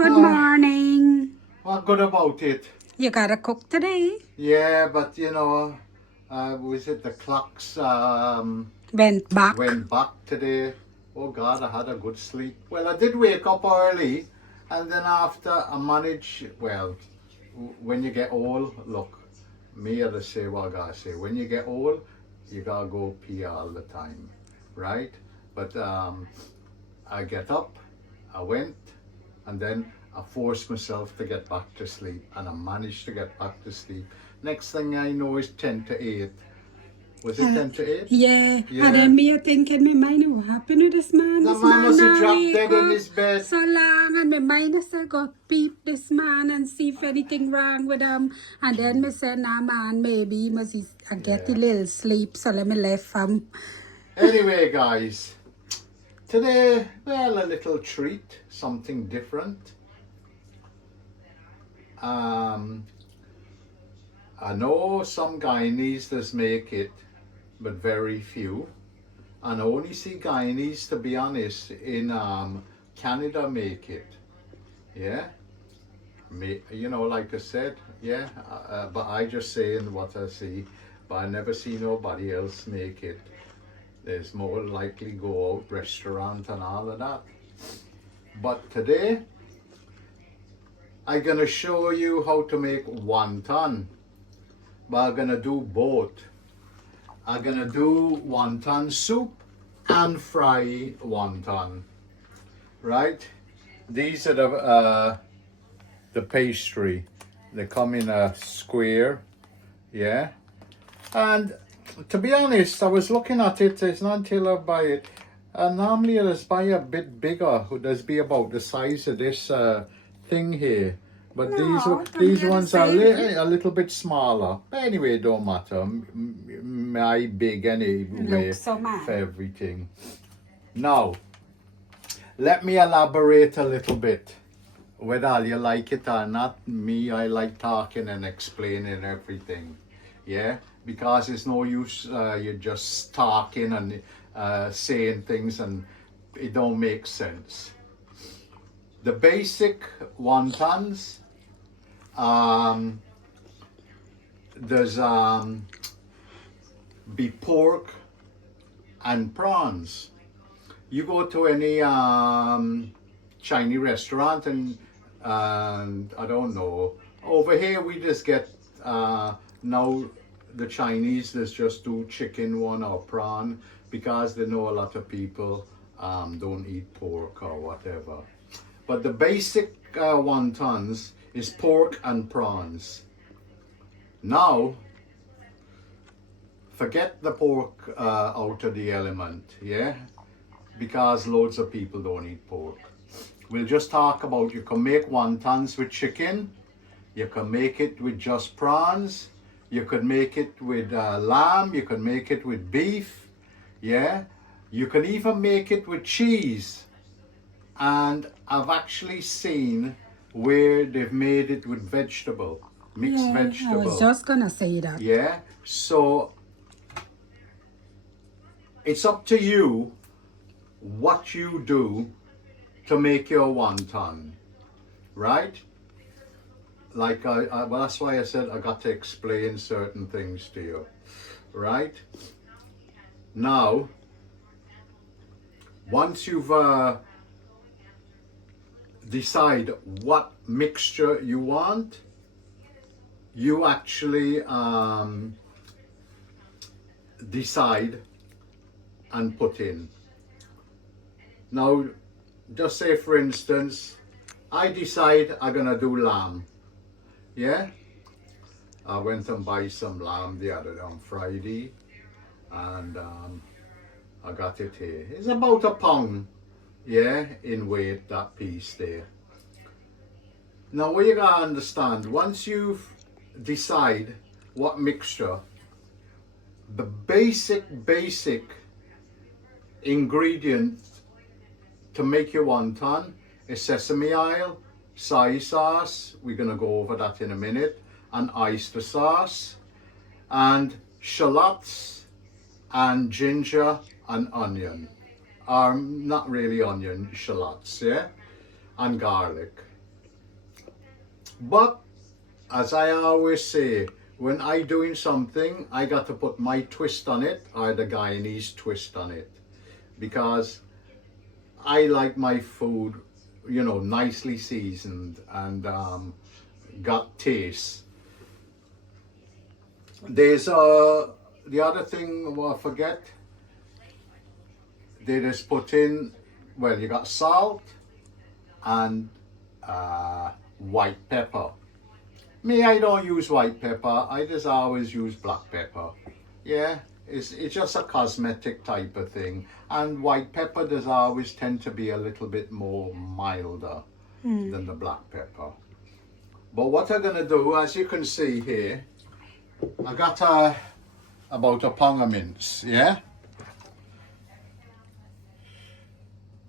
Good morning. What good about it? You gotta cook today. Yeah, but you know, was it the clocks Went back. went back today? Oh God, I had a good sleep. Well, I did wake up early, and then after I managed. Well, when you get old, look, me I say what I gotta say. When you get old, you gotta go pee all the time, right? But I get up, I went, and then I forced myself to get back to sleep, and I managed to get back to sleep. Next thing I know is 10 to 8. Was it 10 to 8? Yeah. Yeah. And then me thinking, my mind, what happened to this man? The This man must have not dropped wake dead in up his bed. so long, and my mind I said, go peep this man and see if anything wrong with him. And then me said, nah man, maybe he must get a little sleep, so let me left him. Anyway, guys, today, well, a little treat, something different. I know some Guyanese make it, but very few. And I only see Guyanese, to be honest, in Canada make it. Yeah? You know, like I said, yeah, but I just saying what I see, but I never see nobody else make it. There's more likely go out restaurant and all of that. But today, I'm gonna show you how to make wonton. But I'm gonna do both. I'm gonna do wonton soup and fry wonton. Right? These are the pastry. They come in a square, yeah. And to be honest, I was looking at it. It's not until I buy it. Normally, I just buy a bit bigger. There's be about the size of this thing here. But these ones are a little bit smaller. But anyway, it don't matter. My big anyway for everything. Now, let me elaborate a little bit. Whether you like it or not, me, I like talking and explaining everything. Yeah? Because it's no use you're just talking and saying things and it don't make sense. The basic wontons, there's be pork and prawns. You go to any Chinese restaurant and I don't know, over here we just get now the Chinese just do chicken one or prawn because they know a lot of people don't eat pork or whatever. But the basic wontons is pork and prawns. Now, forget the pork out of the element, yeah? Because loads of people don't eat pork. We'll just talk about, you can make wontons with chicken, you can make it with just prawns, you could make it with lamb, you can make it with beef, yeah? You can even make it with cheese. And I've actually seen where they've made it with vegetable, mixed vegetable. I was just gonna say that. Yeah, so it's up to you what you do to make your wonton, right? Like well, that's why I said I got to explain certain things to you, right? Now, once you've decide what mixture you want, you actually decide and put in. Now, just say for instance, I decide I'm gonna do lamb. Yeah, I went and buy some lamb the other day on Friday, and I got it here. It's about a pound, yeah, in weight, that piece there. Now, what you gotta understand, once you decide what mixture, the basic ingredient to make your wonton is sesame oil, soy sauce, we're gonna go over that in a minute, and oyster sauce, and shallots, and ginger, and onion. Not really onion, shallots, yeah, and garlic. But as I always say, when I doing something, I got to put my twist on it or the Guyanese twist on it, because I like my food, you know, nicely seasoned and got taste. There's the other thing I forget. They just put in, well, you got salt and white pepper. Me, I don't use white pepper. I just always use black pepper. Yeah, it's just a cosmetic type of thing. And white pepper does always tend to be a little bit more milder than the black pepper. But what I'm gonna do, as you can see here, I got about a pound of mince. Yeah,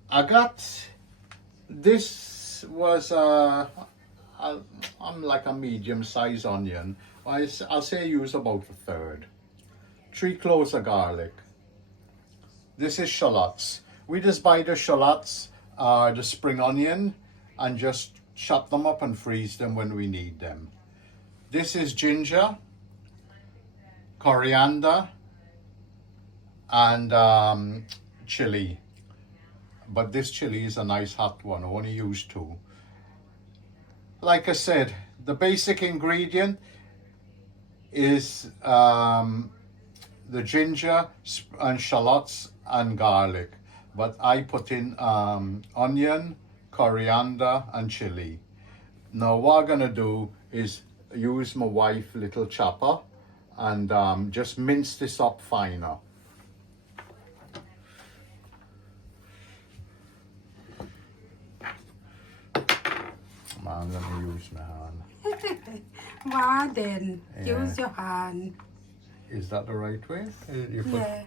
I got this was I'm like a medium-sized onion. I'll say use about a third. 3 cloves of garlic. This is shallots. We just buy the shallots, the spring onion, and just chop them up and freeze them when we need them. This is ginger, coriander, and chili. But this chili is a nice hot one. I only use 2. Like I said, the basic ingredient is the ginger and shallots and garlic, but I put in onion, coriander and chili. Now what I'm gonna do is use my wife's little chopper and just mince this up finer. I'm gonna use my hand. Well, then, use your hand. Is that the right way? You put, Yeah.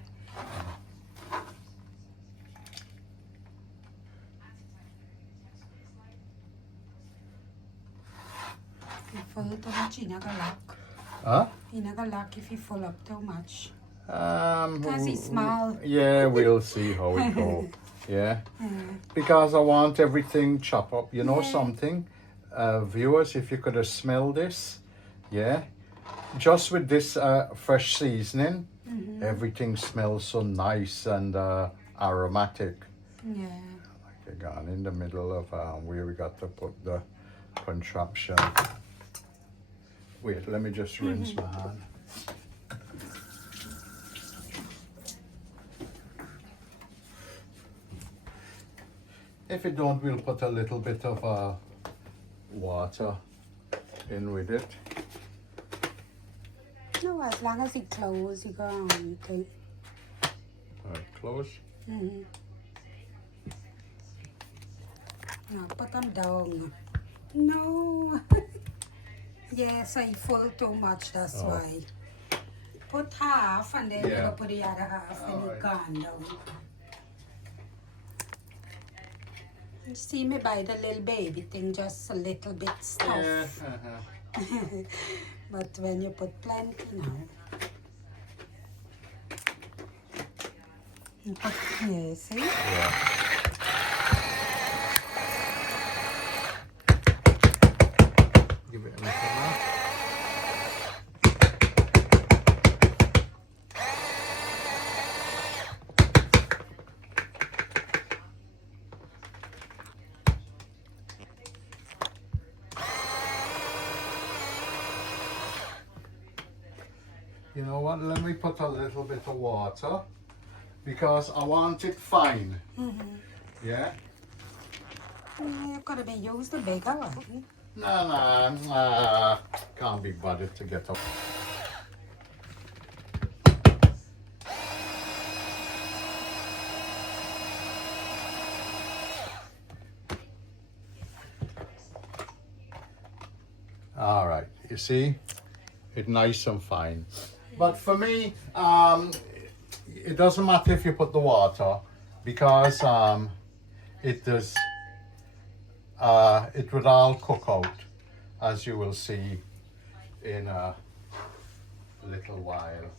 If you full too much, you're not gonna lock. Huh? You're not gonna lock if you full up too much. Because it's small. Yeah, we'll see how it goes. Yeah. Because I want everything chopped up. You know something? Viewers, if you could have smelled this, yeah, just with this fresh seasoning, everything smells so nice and aromatic. Yeah. Like again, in the middle of where we got to put the contraption. Wait, let me just rinse my hand. If it don't, we'll put a little bit of water in with it. No, as long as it close, you go on. Okay. Close. No, put them down. No. Yes, I full too much, that's why. Put half and then you put the other half and it gone down. You see me buy the little baby thing, just a little bit stuff. But when you put plenty now. You put, yeah, see? Yeah. Give it a little more. You know what, let me put a little bit of water because I want it fine. Yeah? You could have been used the bigger one. No, can't be bothered to get up. All right, you see, it's nice and fine. But for me, it doesn't matter if you put the water because it does. It would all cook out, as you will see in a little while.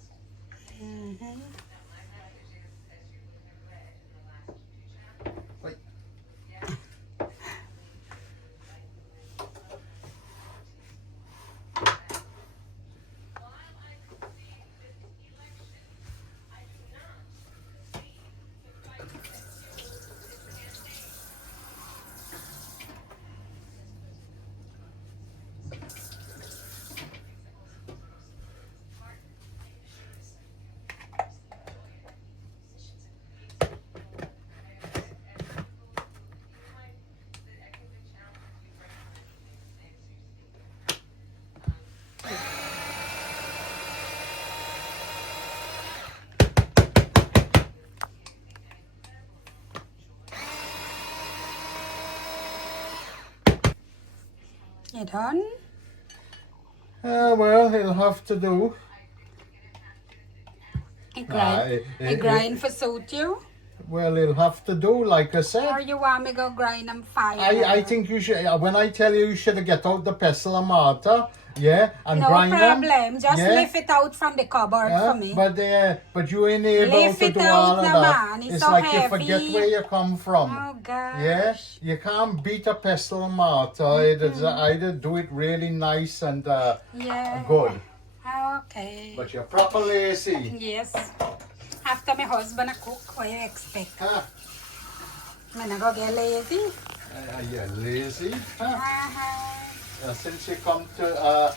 Wait. You done? Well, it'll have to do. You grind for suit you? Well, it'll have to do, like I Or said. you want me go grind them fine? I think you should, when I tell you should get out the pestle and mortar, yeah, and no grind them. problem. Just yeah? lift it out from the cupboard for me. But you ain't able Lift to it do out all of now, that. man. It's It's so like heavy. you forget where you come from. Oh, gosh. Yeah, you can't beat a pestle and mortar. It's either do it really nice and good. Okay. But you're proper lazy. Yes. After my husband a cook, what you expect? Huh? I'm not go get lazy. You're lazy. Huh? Uh-huh. Since you come to,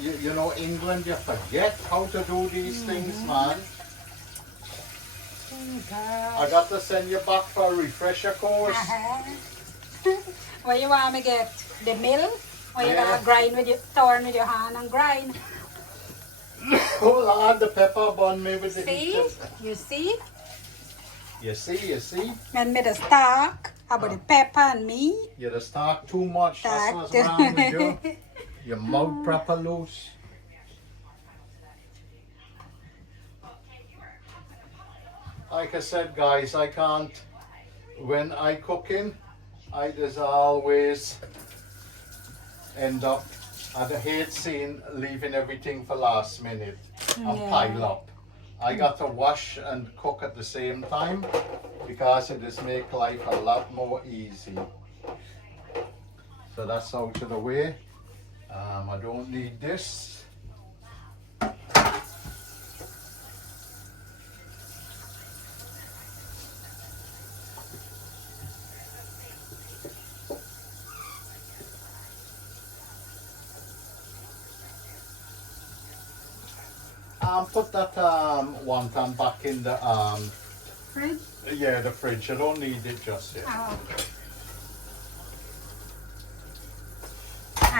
you know, England, you forget how to do these things, man. Oh, gosh. I got to send you back for a refresher course. What you want me get? The mill? Or you Yeah. gonna grind with your turn with your hand and grind? Oh Lord, the pepper bun me with the See? heat. You see? You see? When me the stock about the pepper and me. You just talk too much. That's Talk what's too- wrong with you. Your mouth proper loose. Like I said, guys, I can't. When I cooking, I just always end up. I hate seeing leaving everything for last minute and Yeah. pile up. I got to wash and cook at the same time because it just make life a lot more easy. So that's out of the way. I don't need this. Put that wonton back in the Fridge? yeah, the fridge. I don't need it just yet. Oh.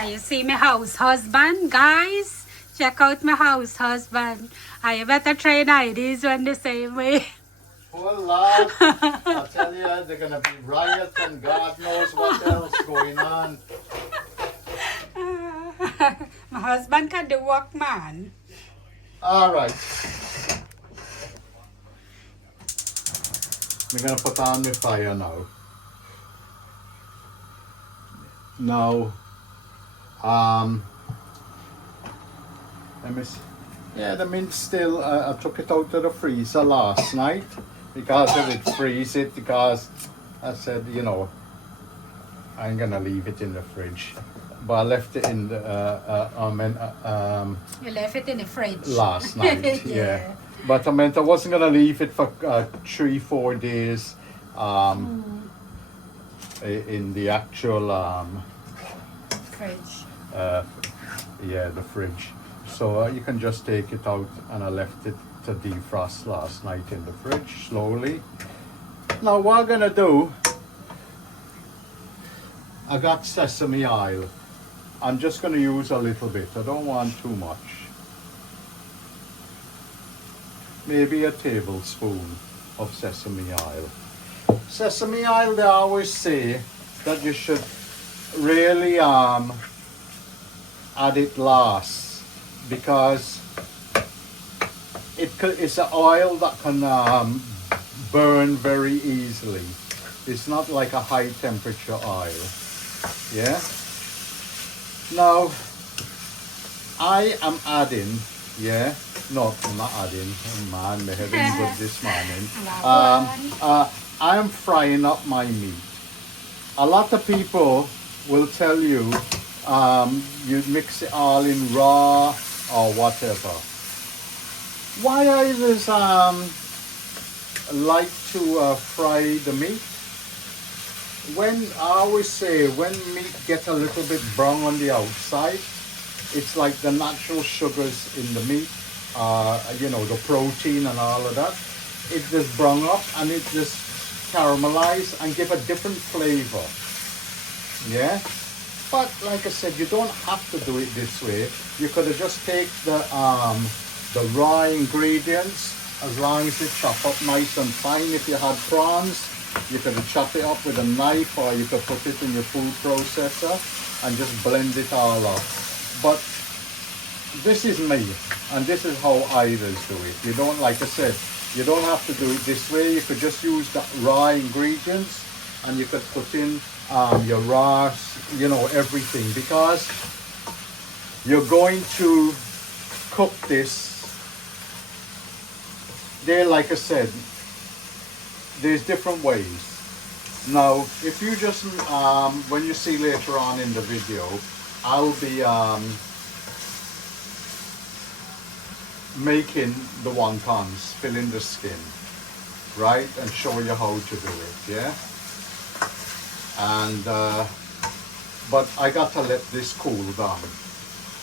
You see my house husband, guys? Check out my house husband. I better train IDs one the same way. Poor lad. I tell you, they're gonna be riots and God knows what else going on. My husband can do work, man. All right. We're gonna put on the fire now. Now, let me see. Yeah, the mint still. I took it out of the freezer last night because it would freeze it. Because I said, you know, I ain't gonna leave it in the fridge. But I left it in the You left it in the fridge. last night. yeah. But I meant I wasn't gonna leave it for 3-4 days in the actual Fridge. the fridge. So you can just take it out, and I left it to defrost last night in the fridge slowly. Now what I'm gonna do, I got sesame oil. I'm just gonna use a little bit. I don't want too much. Maybe a tablespoon of sesame oil. Sesame oil, they always say that you should really add it last because it's an oil that can burn very easily. It's not like a high temperature oil. Yeah. Now I am adding. Yeah. No, I'm not adding. Oh man, my head is good this morning. I am frying up my meat. A lot of people will tell you you mix it all in raw or whatever. Why I just like to fry the meat? When I always say when meat gets a little bit brown on the outside, it's like the natural sugars in the meat, you know, the protein and all of that. It just brown up and it just caramelize and give a different flavor. Yeah. But like I said, you don't have to do it this way. You could have just take the raw ingredients, as long as they chop up nice and fine. If you had prawns, You could chop it up with a knife, or you could put it in your food processor and just blend it all up. But this is me, and this is how others do it. You don't, like I said, you don't have to do it this way. You could just use the raw ingredients, and you could put in your raw, you know, everything, because you're going to cook this. There, like I said, there's different ways. Now, if you just, when you see later on in the video, I'll be making the wontons, filling the skin, right, and show you how to do it, yeah. And but I got to let this cool down,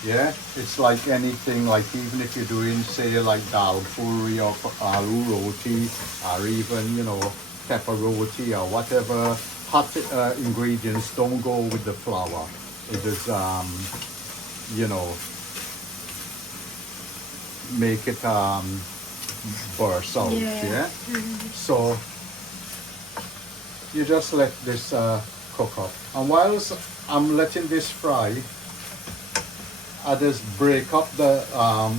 yeah. It's like anything, like even if you're doing, say, like dal puri or aloo roti, or even, you know, pepper roti or whatever, hot ingredients don't go with the flour. It is, you know, make it burst out, yeah. So you just let this cook up, and whilst I'm letting this fry, I just break up the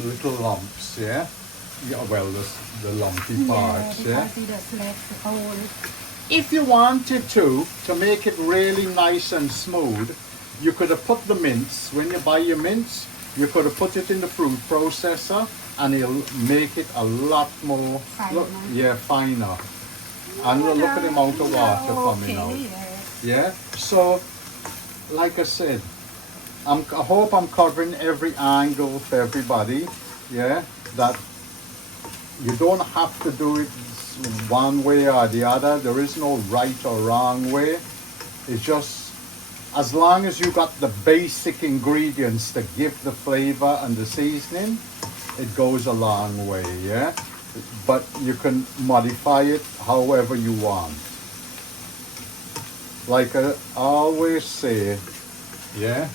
little lumps, yeah. Well, the lumpy parts, yeah. If you wanted to make it really nice and smooth, you could have put the mince, when you buy your mince, you could have put it in the food processor, and it'll make it a lot more finer. And look at the amount of water coming out. Yeah. So, like I said, I hope I'm covering every angle for everybody. Yeah. That you don't have to do it one way or the other. There is no right or wrong way. It's just, as long as you got the basic ingredients to give the flavor and the seasoning, it goes a long way, yeah? But you can modify it however you want. Like I always say, yeah?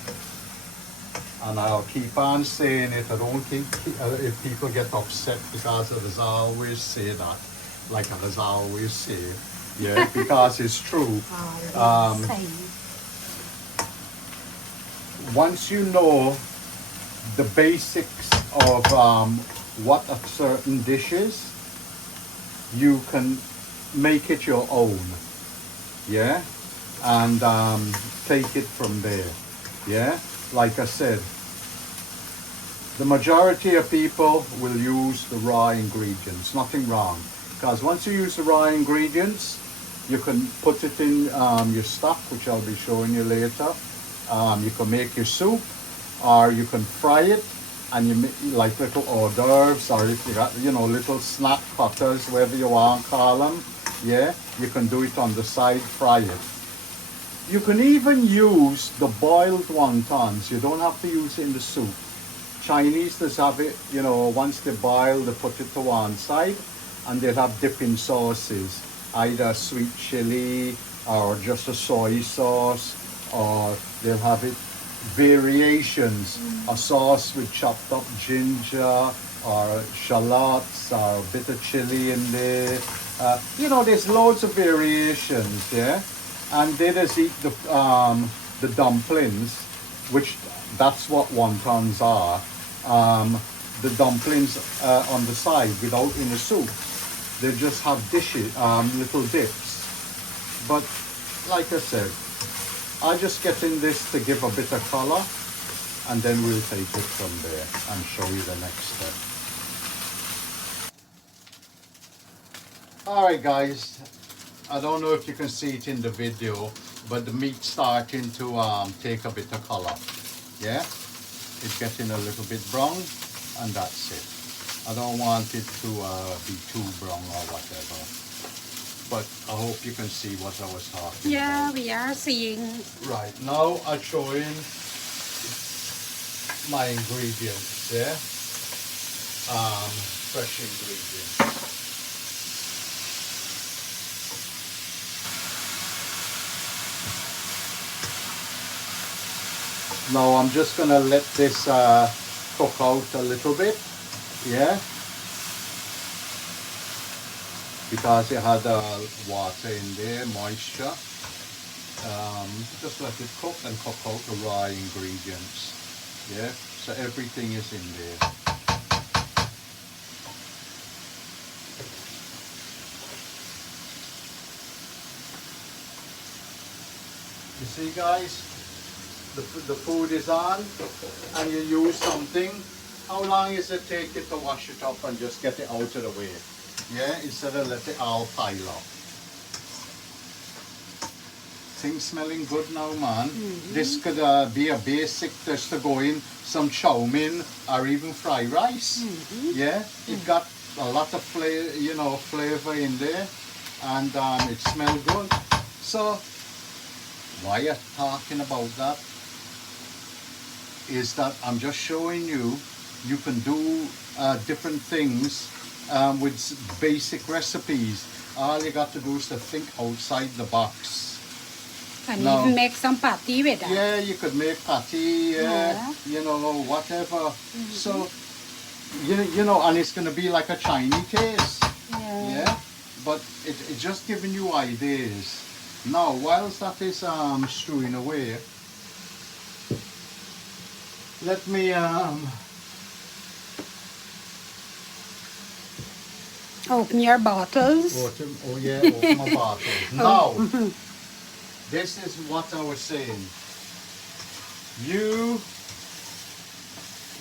And I'll keep on saying it. I don't think if people get upset because I always say that. Like I always say, yeah? Because it's true. Once you know the basics of what a certain dish is, you can make it your own, yeah, and take it from there, yeah. Like I said, the majority of people will use the raw ingredients, nothing wrong, because once you use the raw ingredients, you can put it in your stock, which I'll be showing you later. You can make your soup, or you can fry it, and you make like little hors d'oeuvres, or if you got, you know, little snap cutters, whatever you want to call them, yeah, you can do it on the side, fry it. You can even use the boiled wontons. You don't have to use it in the soup. Chinese, they have it, you know, once they boil, they put it to one side, and they'll have dipping sauces, either sweet chili, or just a soy sauce, or they'll have it variations, a sauce with chopped up ginger, or shallots, or a bit of chili in there. You know, there's loads of variations, yeah. And they just eat the dumplings, which that's what wontons are. The dumplings on the side, without in the soup. They just have dishes, little dips. But like I said, I'm just getting this to give a bit of color, and then we'll take it from there and show you the next step. Alright guys, I don't know if you can see it in the video, but the meat's starting to take a bit of color. Yeah, it's getting a little bit brown, and that's it. I don't want it to be too brown or whatever. But I hope you can see what I was talking about. Yeah, we are seeing. Right, now I'm showing my ingredients, yeah? Fresh ingredients. Now I'm just gonna let this cook out a little bit, yeah? because it had water in there, moisture. Just let it cook and cook out the raw ingredients. Yeah, so everything is in there. You see, guys, the food is on, and you use something. How long does it take you to wash it up and just get it out of the way? Yeah, instead of let it all pile up. Things smelling good now, man. This could be a basic just to go in some chow mein or even fried rice. Yeah, it got a lot of flavor in there, and it smells good. So why you're talking about that is that I'm just showing you can do different things with basic recipes. All you got to do is to think outside the box. And No. even make some patty with that. Yeah, you could make patty, Yeah. you know, whatever. So, you know, and it's going to be like a Chinese taste. Yeah. But it's just giving you ideas. Now, whilst that is stewing away, let me Open your bottles. open my bottle. Now, this is what I was saying. You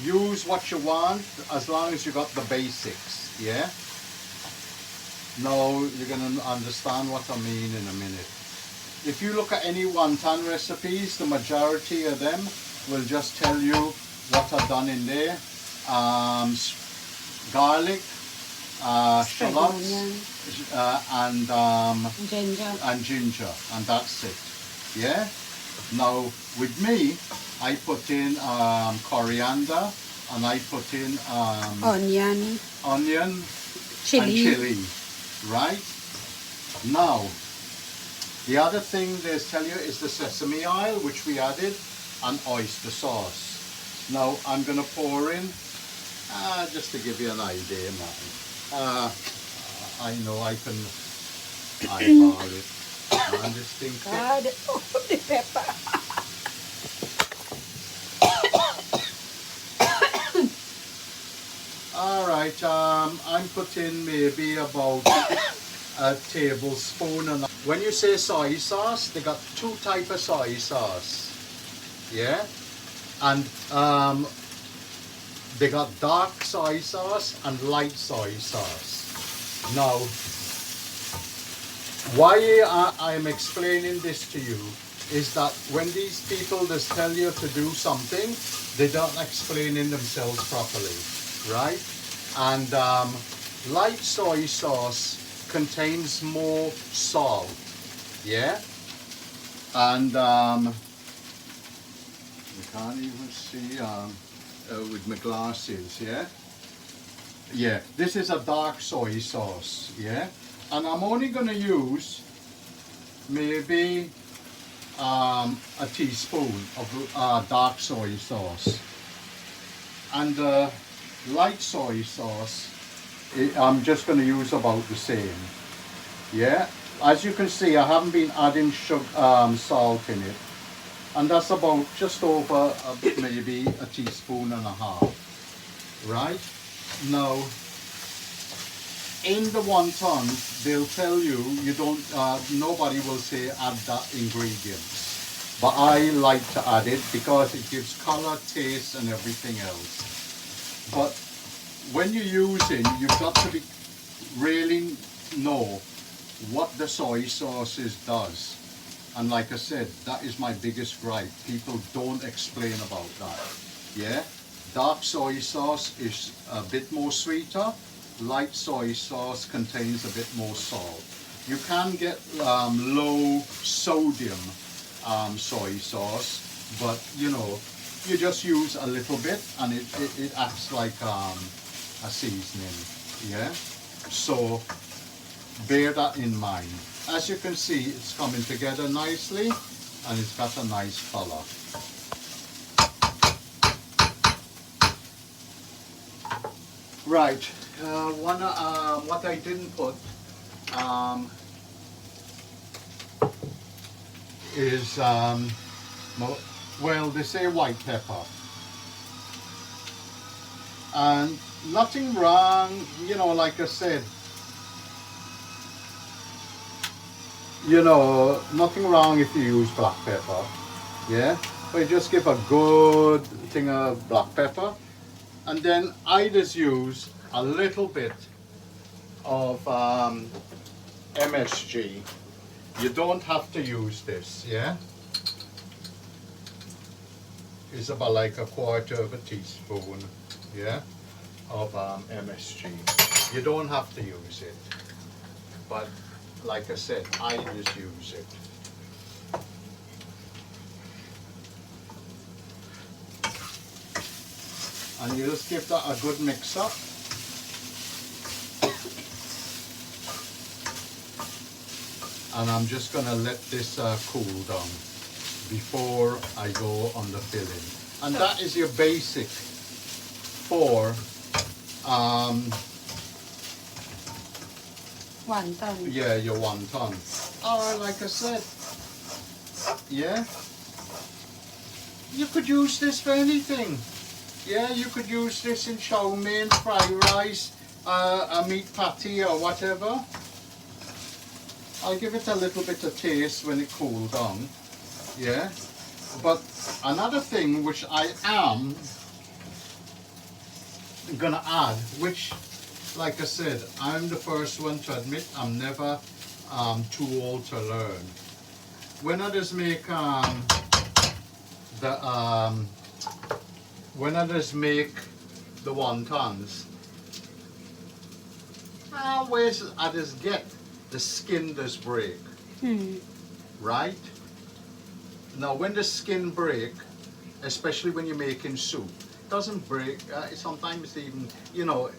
use what you want as long as you got the basics, yeah? Now you're gonna understand what I mean in a minute. If you look at any wonton recipes, the majority of them will just tell you what I've done in there. Garlic, shallots, and ginger, and that's it. Yeah. Now with me, I put in coriander, and I put in Onion. onion Chili. and chili. Right. Now, the other thing they tell you is the sesame oil, which we added, and oyster sauce. Now I'm gonna pour in, just to give you an idea, man. I know I can eyeball it. And this thing God, the pepper. Alright, I'm putting maybe about a tablespoon. And when you say soy sauce, they got two types of soy sauce. Yeah? And they got dark soy sauce and light soy sauce. Now, why I'm explaining this to you is that when these people just tell you to do something, they don't explain it themselves properly, right? And light soy sauce contains more salt, yeah? And you can't even see with my glasses, yeah? Yeah, this is a dark soy sauce, yeah? And I'm only going to use maybe a teaspoon of dark soy sauce. And light soy sauce, I'm just going to use about the same, yeah? As you can see, I haven't been adding salt in it. And that's about just over maybe a teaspoon and a half, right? Now, in the wonton, they'll tell you, nobody will say add that ingredients. But I like to add it because it gives color, taste, and everything else. But when you're using, you've got to really know what the soy sauces does. And like I said, that is my biggest gripe. People don't explain about that. Yeah? Dark soy sauce is a bit more sweeter. Light soy sauce contains a bit more salt. You can get low sodium soy sauce, but you know, you just use a little bit and it acts like a seasoning. Yeah? So bear that in mind. As you can see, it's coming together nicely and it's got a nice color. Right, what I didn't put is well, they say white pepper, and nothing wrong, you know, like I said, you know, nothing wrong if you use black pepper, yeah, but you just give a good thing of black pepper, and then I just use a little bit of MSG. You don't have to use this, yeah? It's about like a quarter of a teaspoon, yeah, of MSG. You don't have to use it, but like I said, I just use it. And you just give that a good mix up. And I'm just going to let this cool down before I go on the filling. And that is your basic for wonton. yeah, your wonton. Or like I said, yeah, you could use this for anything. Yeah, you could use this in chow mein, fried rice, a meat patty or whatever. I'll give it a little bit of taste when it cools down, yeah. But another thing which I am gonna add, which, like I said, I'm the first one to admit I'm never too old to learn. When I just make the wontons, always I just get the skin does break, right? Now when the skin break, especially when you're making soup, it doesn't break, sometimes even, you know,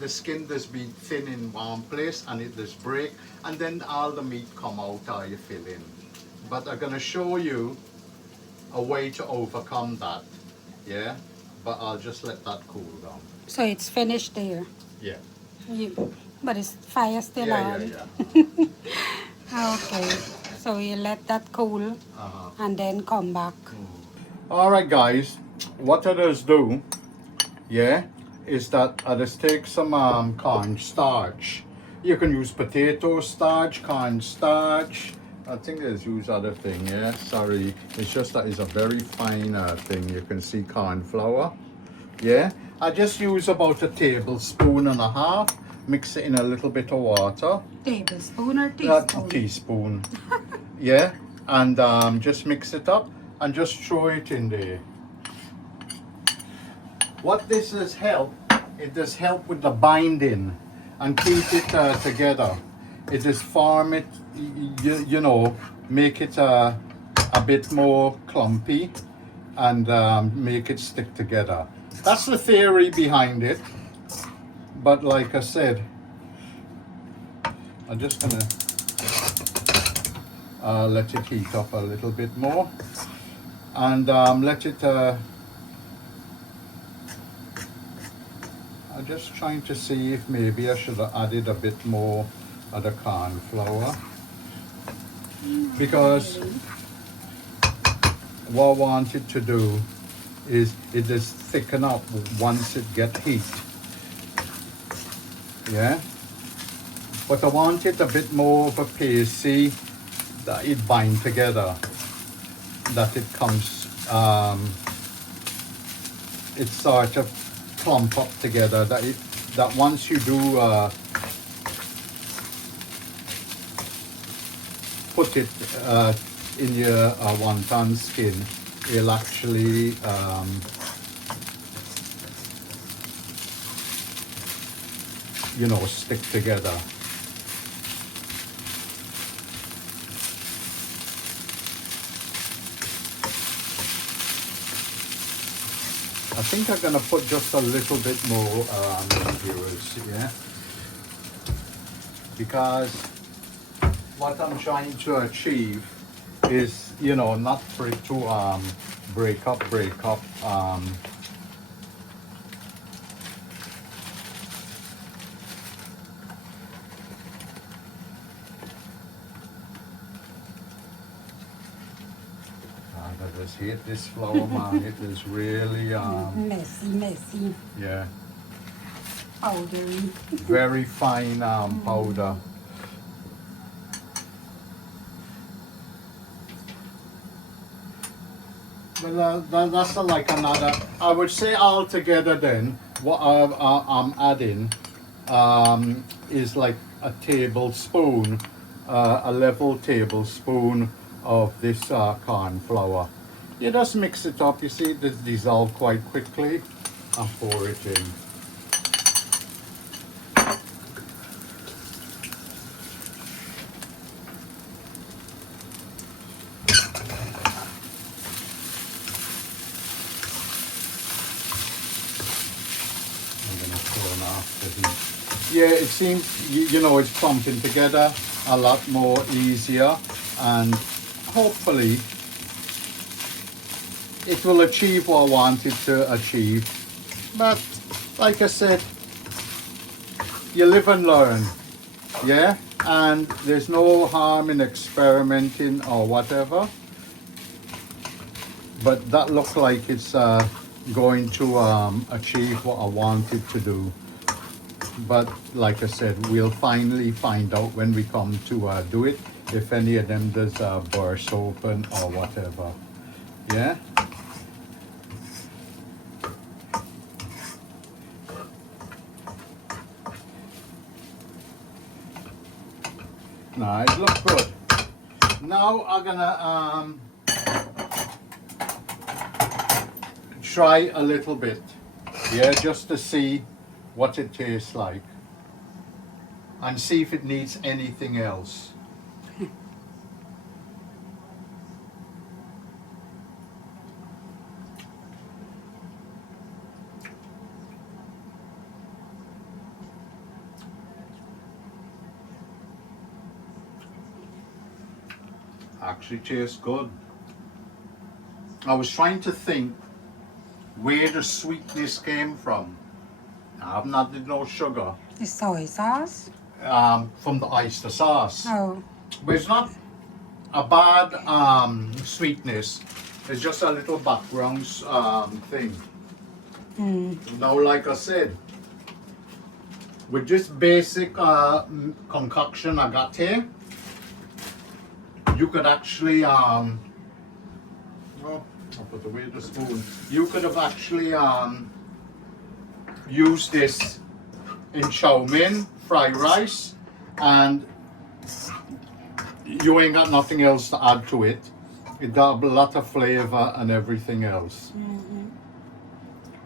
the skin does be thin in one place and it does break, and then all the meat come out or you fill in. But I'm gonna show you a way to overcome that, yeah? But I'll just let that cool down. So it's finished there. Yeah. But it's fire still on. Yeah. Okay. So you let that cool and then come back. Alright guys, what I just do, yeah, is that I just take some corn starch. You can use potato starch, corn starch. I think there's use other thing, yeah, sorry. It's just that it's a very fine thing. You can see corn flour, yeah. I just use about a tablespoon and a half. Mix it in a little bit of water. Tablespoon or teaspoon? Teaspoon. Yeah, and just mix it up and just throw it in there. What this does help, it does help with the binding and keep it together. It does form it, you know, make it a bit more clumpy and make it stick together. That's the theory behind it. But like I said, I'm just gonna let it heat up a little bit more and let it I'm just trying to see if maybe I should have added a bit more of the corn flour, because what I want it to do is it just thicken up once it gets heat, yeah. But I want it a bit more of a pasty, that it bind together, that it comes, it sort of clump up together, that once you do put it in your wonton skin, it'll actually you know, stick together. I think I'm gonna put just a little bit more viewers, yeah, because what I'm trying to achieve is, you know, not for it to break up. just hate this flour, man. It is really, Messy, yeah, powdery. very fine powder. Well, that's like another. I would say altogether then, what I'm adding is like a tablespoon, a level tablespoon of this corn flour. You just mix it up. You see, it does dissolve quite quickly, and pour it in. I'm gonna turn off the heat. Yeah, it seems you know it's clumping together a lot more easier, and hopefully it will achieve what I want it to achieve. But like I said, you live and learn, yeah, and there's no harm in experimenting or whatever. But that looks like it's going to achieve what I wanted to do. But like I said, we'll finally find out when we come to do it, if any of them does burst open or whatever. Yeah. Nah, it looks good. Now I'm gonna try a little bit, yeah, just to see what it tastes like and see if it needs anything else. Actually tastes good. I was trying to think where the sweetness came from. I haven't added no sugar. The soy sauce? From the oyster sauce. Oh. But it's not a bad sweetness. It's just a little background thing. Now, like I said, with this basic concoction I got here, you could actually, oh, I'll put away the spoon. You could have actually used this in chow mein, fried rice, and you ain't got nothing else to add to it. It got a lot of flavor and everything else.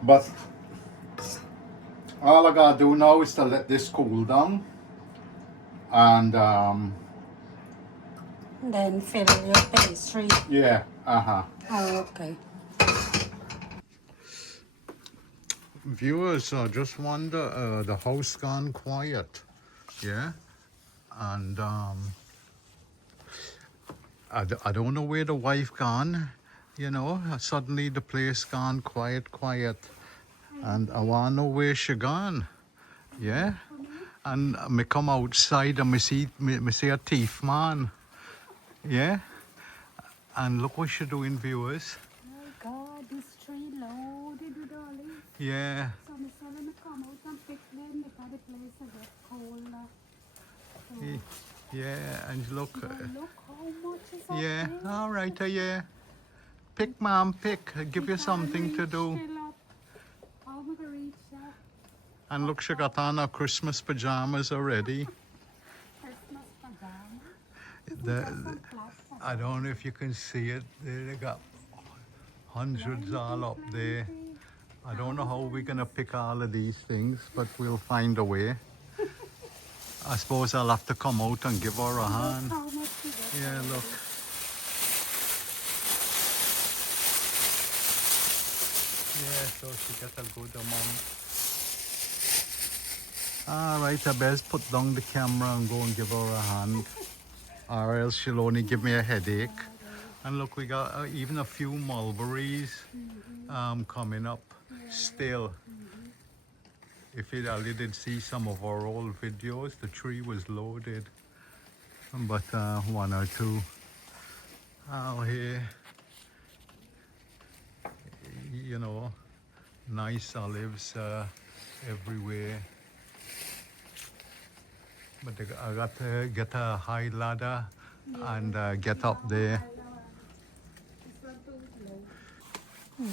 But all I gotta do now is to let this cool down, and then fill your pastry. yeah, Oh, okay. Viewers, I just wonder, the house gone quiet, yeah, and I don't know where the wife gone, you know, suddenly the place gone quiet, and I wanna know where she gone, yeah, and me come outside and me see a thief man, yeah, and look what she doing, viewers. My God, this tree loaded with olives. Yeah. So I'm selling to come out and pick them because the place is get cold. Yeah, and look. Look how much is up Yeah, there. all right, yeah. Pick, mom, pick. I'll give you something to do. How am I gonna reach that? And look, she got on her Christmas pajamas already. Christmas pajamas? I don't know if you can see it. They got hundreds all up there. I don't know how we're gonna pick all of these things, but we'll find a way. I suppose I'll have to come out and give her a hand. How much is it? Yeah, look. Yeah, so she got a good amount. All right, I best put down the camera and go and give her a hand, or else she'll only give me a headache. And look, we got even a few mulberries coming up still. If you only did see some of our old videos, the tree was loaded, but one or two out here. you know, nice olives everywhere. But I got to get a high ladder and get up there.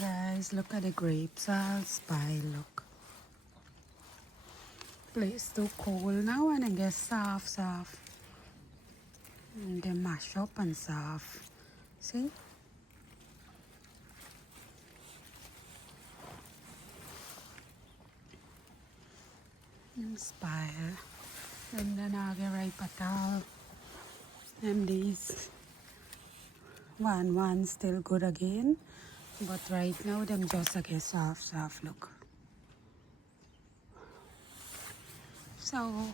Guys, look at the grapes. I'll spy, look. Place too cold now and it gets soft. And they mash up and soft. See? Spire. And then I'll get right at all. And these one still good again. But right now them just get soft, look. So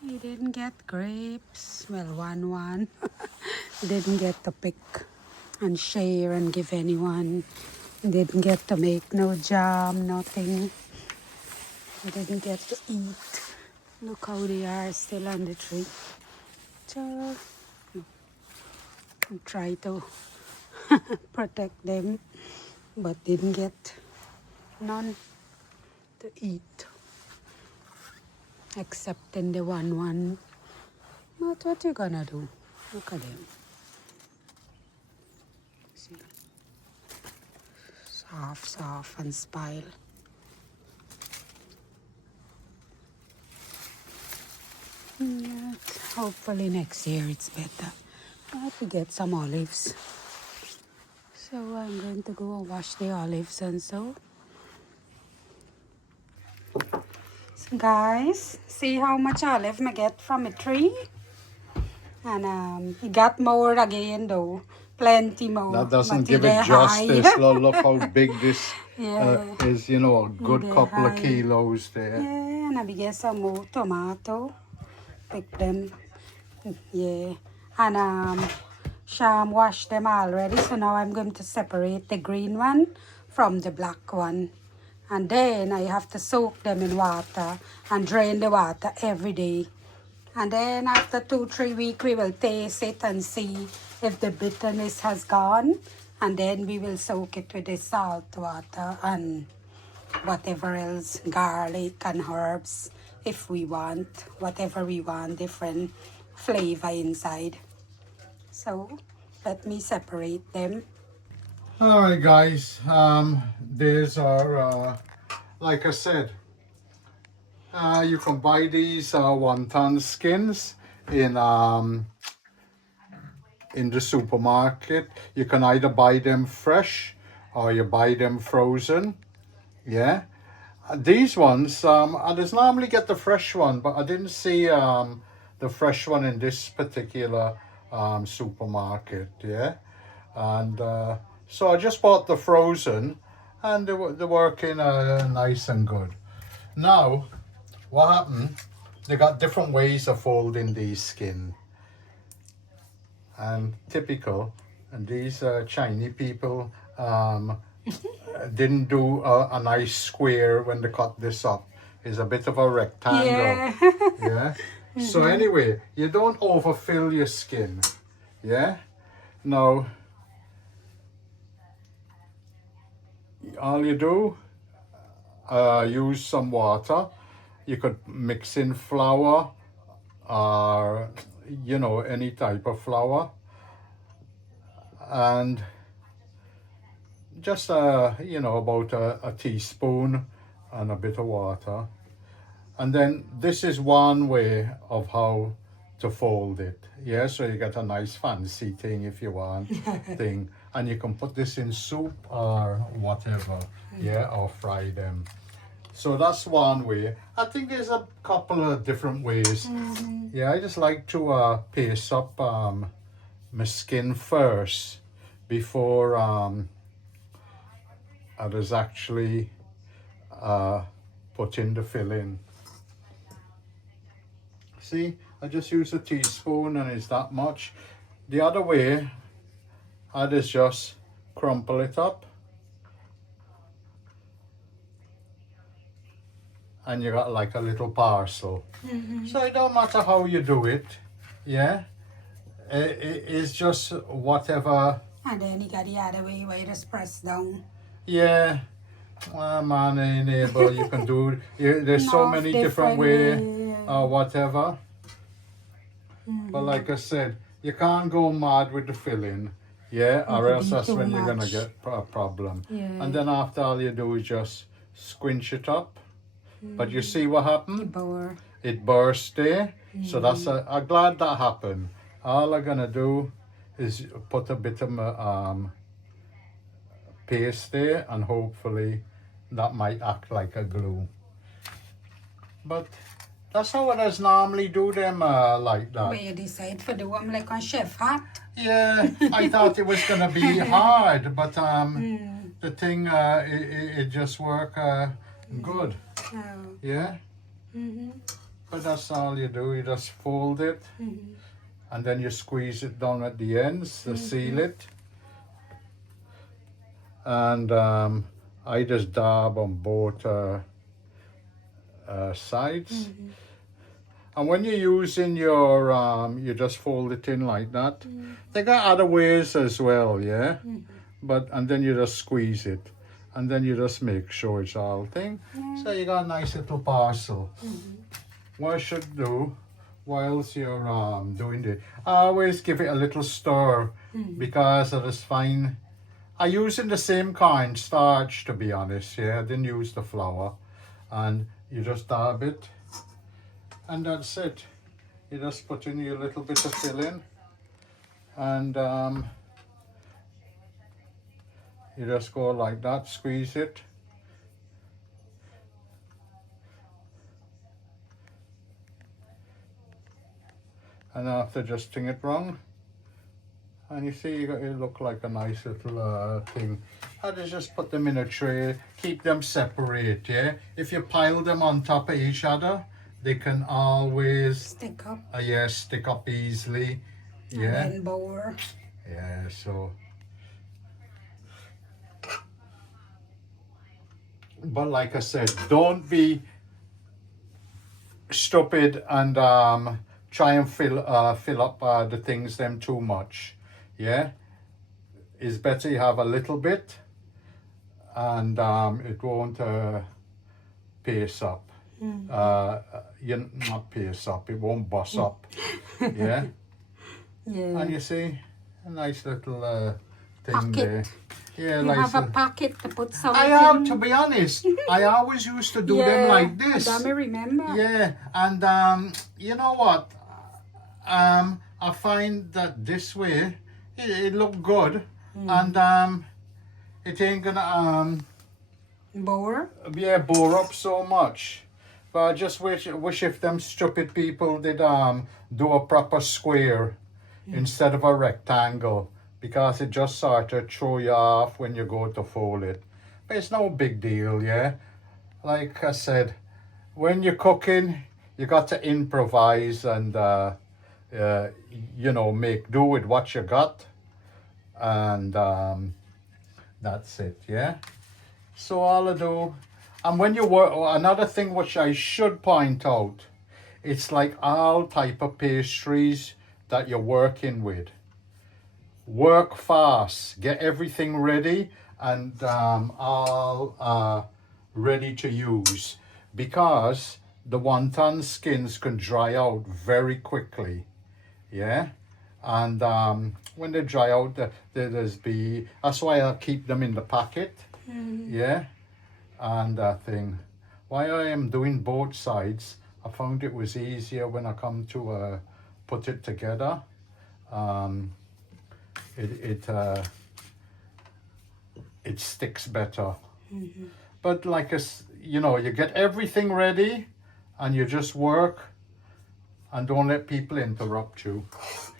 he didn't get grapes. Well, one didn't get to pick and share and give anyone. Didn't get to make no jam, nothing. He didn't get to eat. Look how they are still on the tree. So try to protect them, but didn't get none to eat. Except in the one. But what you gonna do? Look at them. See? Soft and spile. Yeah, hopefully next year it's better. I have to get some olives. So I'm going to go and wash the olives and so. Guys, see how much olive I get from a tree? And he got more again though. Plenty more. That doesn't but give they it justice. high. Look how big this Yeah. is, you know, a good They couple of high. kilos there. Yeah, and I get some more tomato. Pick them. Yeah. And Sham washed them already. So now I'm going to separate the green one from the black one. And then I have to soak them in water and drain the water every day. And then after 2-3 weeks, we will taste it and see if the bitterness has gone. And then we will soak it with the salt water and whatever else, garlic and herbs, if we want, whatever we want, different flavor inside. So let me separate them. All right, guys. There's our, like I said, you can buy these wonton skins in the supermarket. You can either buy them fresh or you buy them frozen. Yeah. These ones, I just normally get the fresh one, but I didn't see the fresh one in this particular supermarket. Yeah. And so I just bought the frozen, and they're working nice and good. Now, what happened? They got different ways of folding these skin, and typical. And these Chinese people didn't do a nice square when they cut this up. It's a bit of a rectangle. Yeah. Yeah. So anyway, you don't overfill your skin. Yeah. Now, all you do, use some water. You could mix in flour or, you know, any type of flour. And just, you know, about a teaspoon and a bit of water. And then this is one way of how to fold it. Yeah, so you get a nice fancy thing if you want thing. And you can put this in soup or whatever, yeah, or fry them. So that's one way. I think there's a couple of different ways. Yeah, I just like to paste up my skin first before I just actually put in the filling. See, I just use a teaspoon and it's that much. The other way, I just crumple it up. And you got like a little parcel. So it don't matter how you do it, yeah? It's just whatever. And then you got the other way where you just press down. Yeah. Man, neighbor, you can do there's so No, many different ways or way. whatever. But like I said, you can't go mad with the filling, yeah, or It'll else be that's too when you're gonna much. get a problem. Yeah. And then after all you do is just squinch it up. But you see what happened? Bower. It burst there. So that's I'm glad that happened. All I'm gonna do is put a bit of paste there, and hopefully that might act like a glue. But that's how it is normally do them like that. But you decide for the one like on chef hat. Yeah, I thought it was gonna be hard, but the thing it just worked good. Oh. Yeah. But that's all you do. You just fold it, and then you squeeze it down at the ends to seal it. And I just dab on both sides. And when you're using your, you just fold it in like that. They got other ways as well, yeah. But and then you just squeeze it, and then you just make sure it's all thing. So you got a nice little parcel. What I should do whilst you're doing it, I always give it a little stir because I just find I'm using the same kind starch, to be honest. Yeah, I didn't use the flour, and you just dab it, and that's it. You just put in your little bit of filling, and you just go like that, squeeze it. And after just sting it wrong, and you see it look like a nice little thing. I just put them in a tray, keep them separate, yeah. If you pile them on top of each other, they can always Stick up. yeah, stick up easily, yeah. And then bower. Yeah, so. But like I said, don't be stupid and try and fill up the things them too much. Yeah, it's better you have a little bit, and it won't pace up. You not pace up. It won't bust up. Yeah. Yeah. And you see a nice little thing Pocket. there. Yeah, You like have a pocket to put something I have, to be honest. I always used to do them like this. That me remember. Yeah, and you know what? I find that this way it look good, and it ain't gonna Bower. bore up so much. But I just wish if them stupid people did do a proper square instead of a rectangle, because it just sort of throw you off when you go to fold it. But it's no big deal, yeah. Like I said, when you're cooking, you got to improvise and you know, make do with what you got, and that's it, yeah. So all I do, and when you work, another thing which I should point out, it's like all type of pastries that you're working with. Work fast, get everything ready, and all ready to use, because the wonton skins can dry out very quickly, yeah. And when they dry out, that's why I keep them in the packet, yeah. And that thing, why I am doing both sides, I found it was easier when I come to put it together. It sticks better. But like you know, you get everything ready and you just work, and don't let people interrupt you.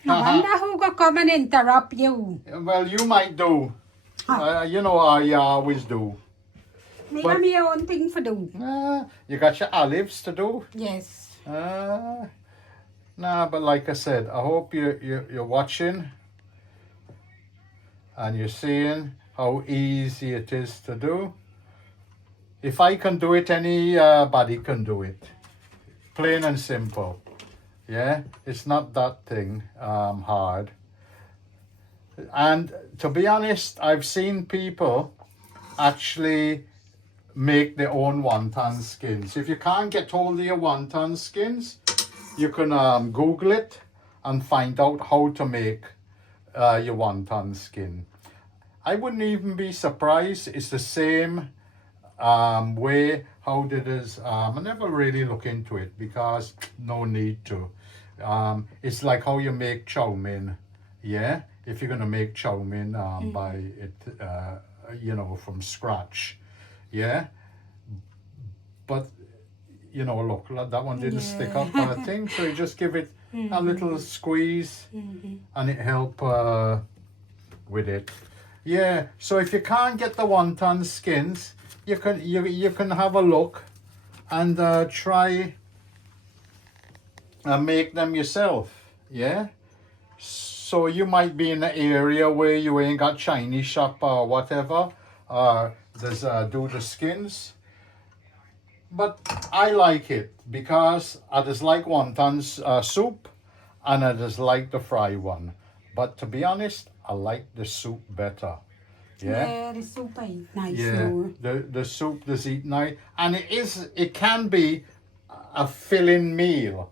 No wonder who go come and interrupt you. Well, you might do. You know, I always do. Me But- have my own thing for do. You got your olives to do. Yes. Nah, but like I said, I hope you're watching and you're seeing how easy it is to do. If I can do it, anybody can do it. Plain and simple. Yeah, it's not that thing hard. And to be honest, I've seen people actually make their own wonton skins. If you can't get hold of your wonton skins, you can Google it and find out how to make your wonton skin. I wouldn't even be surprised. It's the same way how it is. I never really look into it because no need to. It's like how you make chow mein. Yeah, if you're gonna make chow mein by it, you know, from scratch. Yeah, but you know, look, that one didn't stick up, I think. So you just give it a little squeeze, and it help with it. Yeah. So if you can't get the wonton skins, you can have a look and try and make them yourself. Yeah. So you might be in an area where you ain't got Chinese shop or whatever. There's do the skins. But I like it because I just like wontons soup and I just like the fry one. But to be honest, I like the soup better. Yeah, the soup is nice. Yeah, the soup does eat nice, and it can be a filling meal.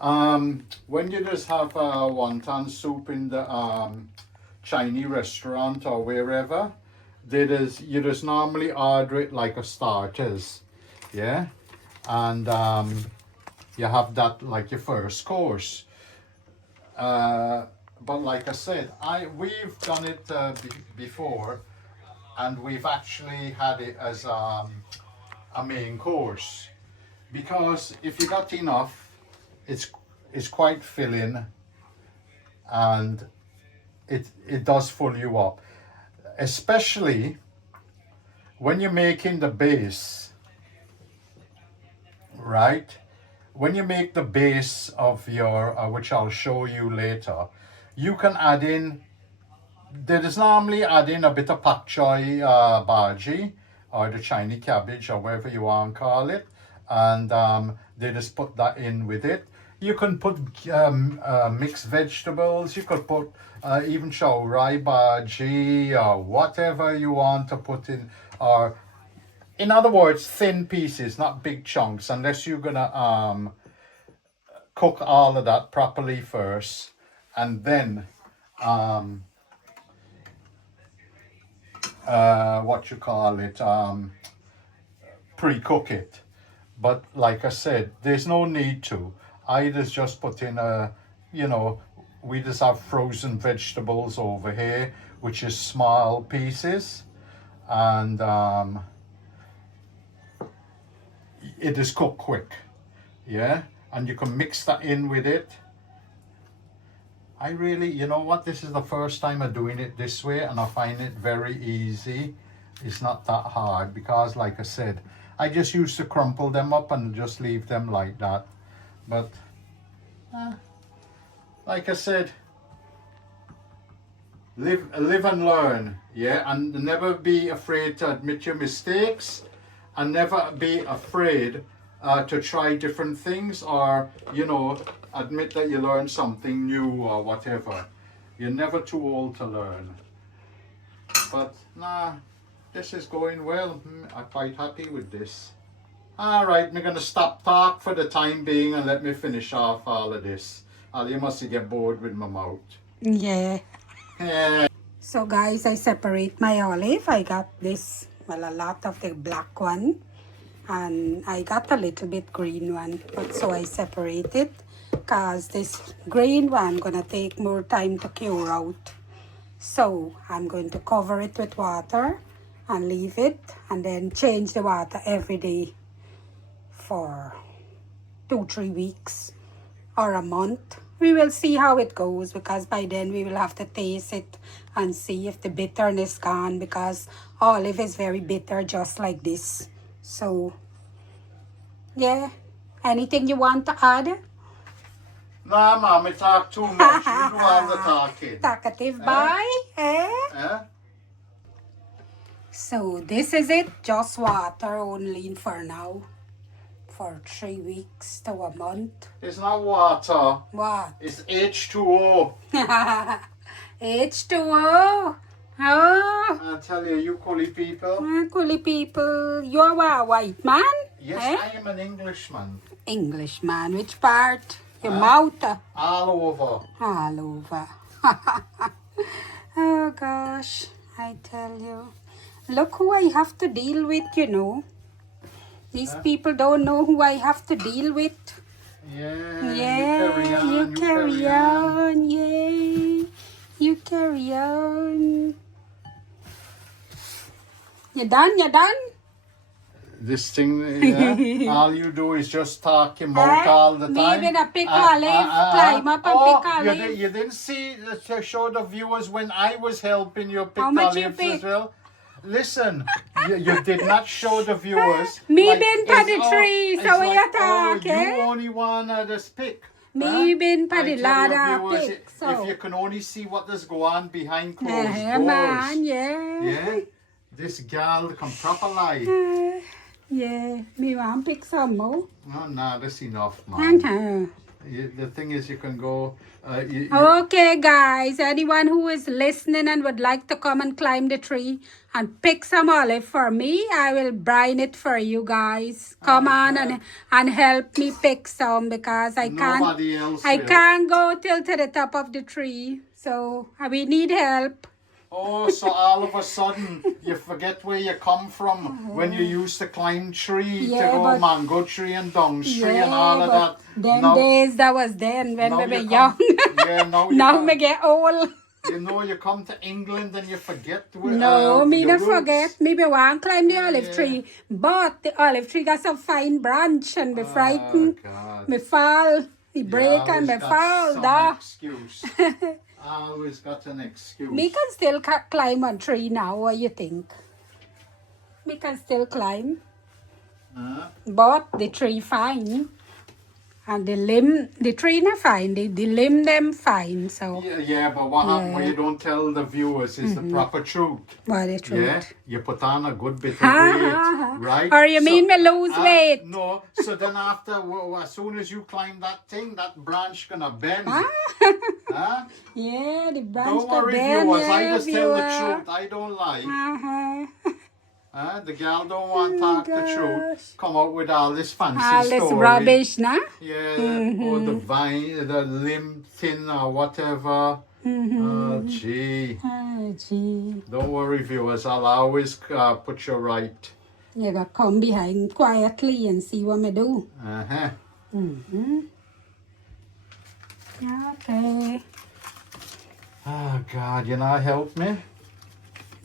When you just have wonton soup in the Chinese restaurant or wherever, you just normally order it like a starters, yeah, and you have that like your first course. But like I said, we've done it before, and we've actually had it as a main course, because if you got enough, it's quite filling, and it does fill you up, especially when you're making the base, right? When you make the base of your, which I'll show you later, you can add in, they just normally add in a bit of pak choy bhaji, or the Chinese cabbage, or whatever you want to call it, and they just put that in with it. You can put mixed vegetables, you could put even chow rai bhaji, or whatever you want to put in, or in other words, thin pieces, not big chunks, unless you're gonna cook all of that properly first, and then what you call it, pre-cook it. But like I said, there's no need to. I just put in you know, we just have frozen vegetables over here, which is small pieces, and it is cooked quick, yeah, and you can mix that in with it. I really, you know what, this is the first time I'm doing it this way, and I find it very easy. It's not that hard, because like I said, I just used to crumple them up and just leave them like that. But like I said, live and learn, yeah, and never be afraid to admit your mistakes, and never be afraid to try different things, or you know, admit that you learned something new or whatever. You're never too old to learn. But nah, this is going well. I'm quite happy with this. All right, I'm gonna stop talk for the time being and let me finish off all of this. You must get bored with my mouth. Yeah. Yeah. So guys, I separate my olive. I got this, well, a lot of the black one, and I got a little bit green one, but so I separate it because this green one gonna take more time to cure out. So I'm going to cover it with water and leave it, and then change the water every day for 2-3 weeks or a month. We will see how it goes, because by then we will have to taste it and see if the bitterness gone, because olive is very bitter just like this. So yeah, anything you want to add? Nah, Mom, it talk too much. You do all the talking. Talkative boy, eh? So this is it, just water only for now, for 3 weeks to a month. It's not water. What? It's H2O. H2O. Oh, I tell you, you Coolie people. Coolie people. You're a white man? Yes, Eh? I am an Englishman. Englishman. Which part? Your Huh? mouth? All over. All over. Oh gosh, I tell you. Look who I have to deal with, you know. These people don't know who I have to deal with. Yeah, You carry on. Yay. You carry on. You done? You done? This thing, yeah, all you do is just talk him out all the time. Maybe the pick olive, climb up and pick olive. You didn't see to show the viewers when I was helping you pick How much you olives pick? as well. Listen, you did not show the viewers. Me like, been it's pa the all- tree, it's so what you oh, talking? you only want this pick. Me been pa I the tell you, ladder viewers, pick, If so. you can only see what does go on behind closed Yeah, doors. man, yeah. Yeah, this gal come proper lie. Yeah, me want pick some more. No, nah, that's enough, man. Uh-huh. The thing is, you can go. Okay, guys, anyone who is listening and would like to come and climb the tree and pick some olive for me, I will brine it for you guys. Come on and help me pick some because I Nobody else I will. can't go till to the top of the tree. So we need help. Oh, so all of a sudden you forget where you come from when you used to climb tree to Yeah, go but- mango tree and dung tree and all of but that. them Now- days that was then when now we were you young. come- yeah, now you Now come- me get old. You know, you come to England and you forget where. No, me your not roots. forget. Me be want climb the olive Yeah. tree, but the olive tree got some fine branch and me frightened. God. Me fall, me You break and always me got fall. some Da. excuse. Always got an excuse. Me can still climb on tree now. What you think? Me can still climb, Huh? but the tree fine. And the tree not fine. The limb them fine. So Yeah, but what happened when you don't tell the viewers is the proper truth. what the truth? Yeah, you put on a good bit of Ha, weight, ha, ha. right? Or you mean me lose weight? No, so then after, as soon as you climb that thing, that branch gonna bend. Ah, Huh? yeah, the branch Don't go worry, bend, viewers, I yeah, just tell the viewer. truth. I don't lie. Uh-huh. The gal don't want to talk the truth. gosh. Come out with all this fancy All story. this rubbish, nah? Yeah, or the vine, the limb thin or whatever. Oh, gee. Oh, gee. Don't worry, viewers. I'll always put you right. You gotta come behind quietly and see what me do. Uh-huh. Okay. Oh, God, you not help me?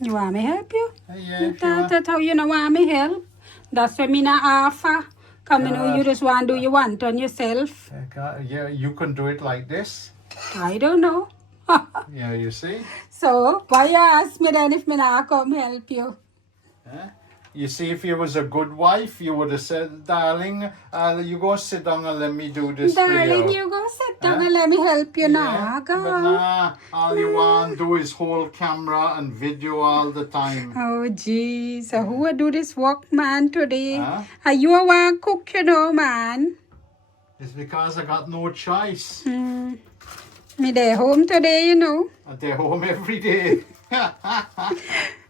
You want me help you? Yeah, That's how you know want me help. That's why me not offer. Come you know you just want to do you want on yourself. Yeah, you can do it like this. I don't know. Yeah, you see? So, why you ask me then if me not come help you? Huh? You see, if you was a good wife, you would have said, darling, you go sit down and let me do this for Darling, you. you go sit down and let me help you now. Yeah, Go. but nah, all you want to do is hold camera and video all the time. Oh, gee. So who will do this work, man, today? Huh? Are you a one cook, you know, man? It's because I got no choice. Me there home today, you know. They're home every day.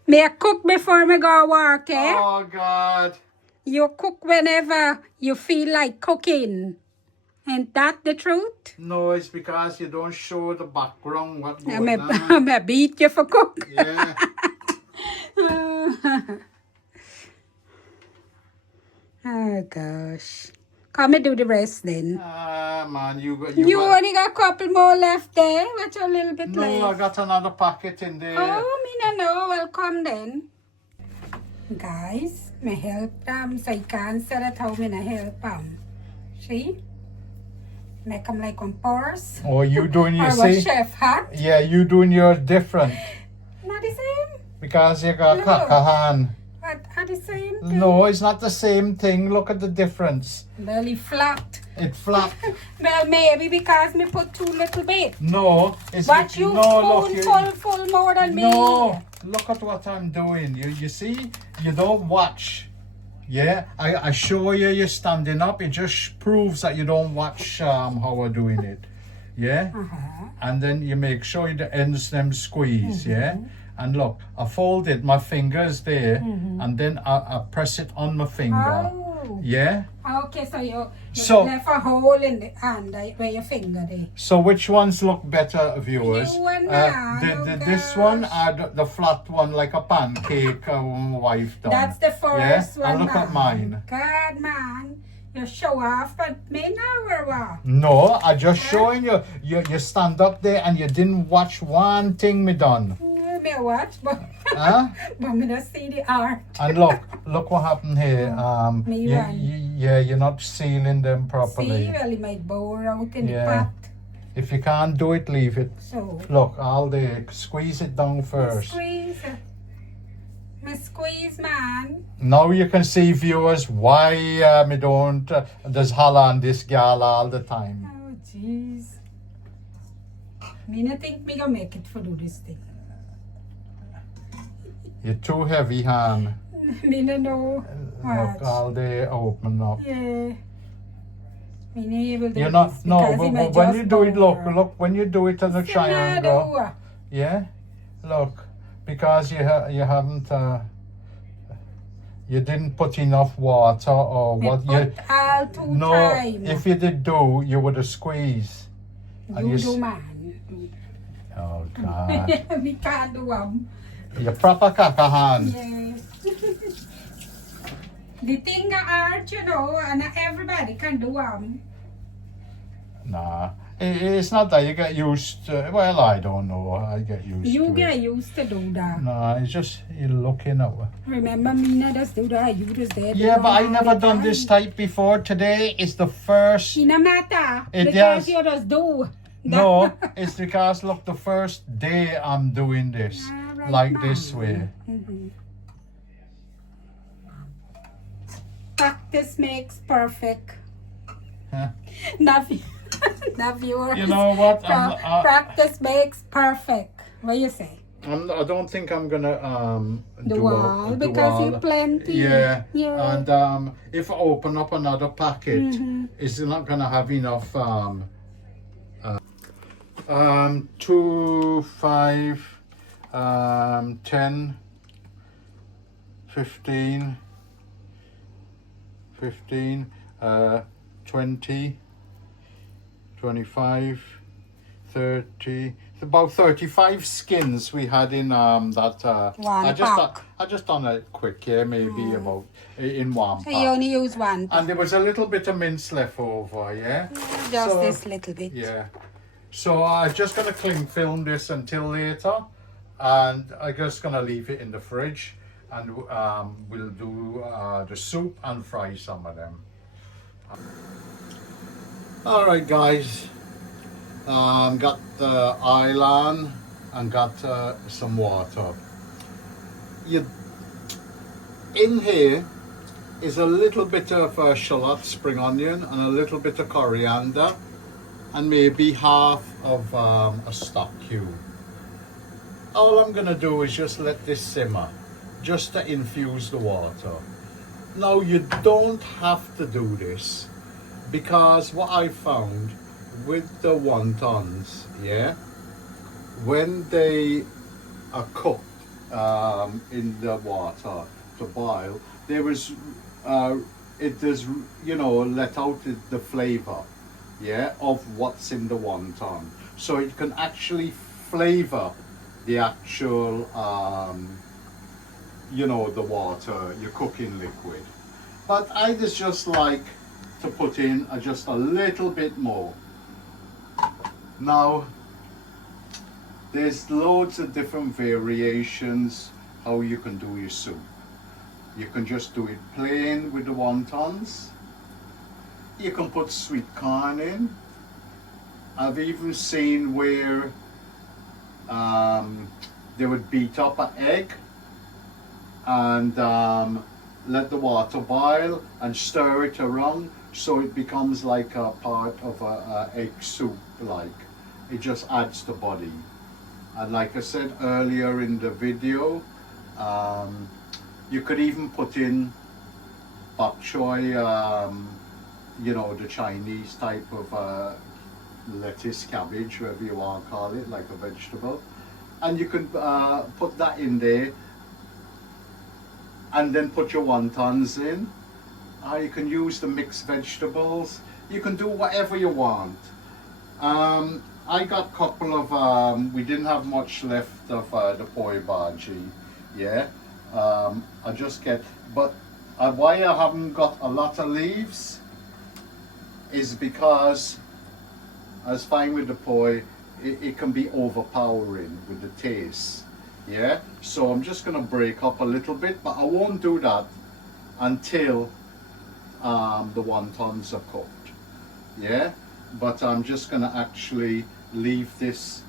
Me a cook before me go work, eh? Oh, God. You cook whenever you feel like cooking. Ain't that the truth? No, it's because you don't show the background what I going on. me beat you for cook. Yeah. Oh, gosh. Come and do the rest then. Ah, man, you You only got a couple more left there. What's a little bit No, I left? got another packet in there. Oh, me no know. Well, come then. Guys, me help them so you can't say that how me no help them. See? Make them like on purse. Oh, you doing Or your what see? chef hat. Yeah, you doing yours different Not the same. because you got No. kakahan. What are the same thing? No, it's not the same thing. Look at the difference. Belly flat. It flat. Well, maybe because me put too little bit. No, it's But you no. full more than me. No, look at what I'm doing. You see, you don't watch. Yeah, I show you you're standing up. It just proves that you don't watch how we're doing it. Yeah, and then you make sure the ends them squeeze. Yeah, And look, I folded my fingers there, and then I press it on my finger. Oh. Yeah. Okay, so you So- left a hole in the hand where your finger there. So which ones look better, viewers? You and I, This one or the flat one, like a pancake my wife done? That's the first one, And look at mine. God, man. You show off at me now or what? No, I just showing you. You stand up there and you didn't watch one thing me done. Me watch, but Huh? but me not see the art. And look what happened here. Yeah, you're not sealing them properly. See, well, it might bore out in Yeah. the pot. If you can't do it, leave it. So, Look, all there. Squeeze it down first. squeeze. Me squeeze, man. Now you can see, viewers, why me don't. There's holla on this gal all the time. Oh, jeez. Me not think me gonna make it for do this thing. You're too heavy, hand. Me no know. Look, Watch. all there open up. Yeah. Me not able to do You're not. this No, because it but might when just you do it, look, bore. when you do it as a See, triangle. now Yeah, look, because you haven't. You didn't put enough water or Me what put all two No, time. if you did do, you would have squeezed. And You you do, s- man. Oh God, We can't do you're proper caca hand. Yeah. The thing art, you know, and everybody can do Nah, it's not that you get used to. Well, I don't know. I get used You to get it. used to do that. Nah, it's just you're looking at. Remember, me not just do that. You just there. Yeah, but I never done this type before. Today is the first. It no matter It because does. you just do. No, it's because look, the first day I'm doing this Alright, like ma'am. this way. Practice makes perfect. Huh? Not, not viewers. You know what? Practice makes perfect. What you say? I don't think I'm gonna The wall because you plenty. Yeah. Yeah. And if I open up another packet, it's not gonna have enough. 2, 5, 10, 15, 20, 25, 30. It's about 35 skins we had in that. One pack. I just done it quick, yeah, maybe about in one So pack. you only use one. And there was a little bit of mince left over, yeah. Just So- this little bit. Yeah. So I'm just gonna cling film this until later, and I'm just gonna leave it in the fridge, and we'll do the soup and fry some of them. All right, guys. Got the oil on and got some water. In here is a little bit of shallot, spring onion, and a little bit of coriander, and maybe half of a stock cube. All I'm gonna do is just let this simmer, just to infuse the water. Now you don't have to do this, because what I found with the wontons, yeah, when they are cooked in the water to boil, there is it does, you know, let out the flavor, yeah, of what's in the wonton, so it can actually flavor the actual you know, the water, your cooking liquid. But I just like to put in just a little bit more. Now there's loads of different variations how you can do your soup. You can just do it plain with the wontons. You can put sweet corn in. I've even seen where they would beat up an egg and let the water boil and stir it around so it becomes like a part of a egg soup. Like, it just adds to body. And like I said earlier in the video, you could even put in bok choy, you know, the Chinese type of lettuce, cabbage, whatever you want to call it, like a vegetable. and you can put that in there, and then put your wontons in. You can use the mixed vegetables. You can do whatever you want. I got a couple of, we didn't have much left of the poi bhaji, yeah. I just get, but why I haven't got a lot of leaves is because, as fine with the poi, it can be overpowering with the taste, yeah. So I'm just gonna break up a little bit, but I won't do that until the wontons are cooked, yeah. But I'm just gonna actually leave this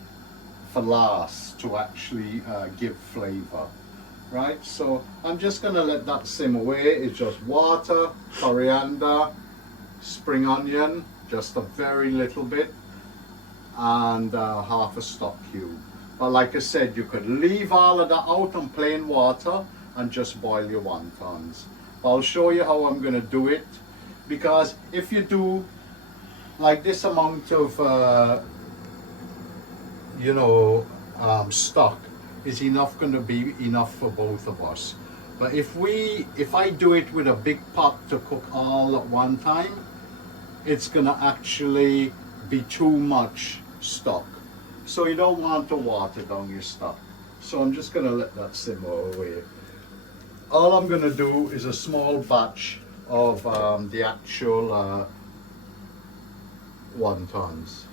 for last to actually give flavor, right? So I'm just gonna let that simmer away. It's just water, coriander, spring onion, just a very little bit, and half a stock cube. But like I said, you could leave all of that out on plain water and just boil your wontons. I'll show you how I'm going to do it, because if you do like this amount of stock is going to be enough for both of us. But if I do it with a big pot to cook all at one time, it's going to actually be too much stock. So you don't want to water down your stock. So I'm just going to let that simmer away. All I'm going to do is a small batch of the actual wontons.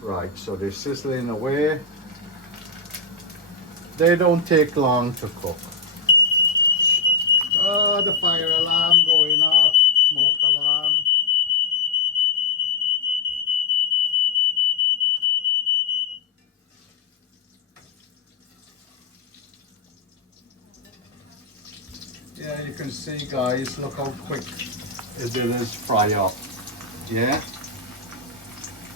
Right, so they're sizzling away. They don't take long to cook. Oh, the fire alarm going off, smoke alarm. Yeah, you can see, guys, look how quick it is fry up. Yeah?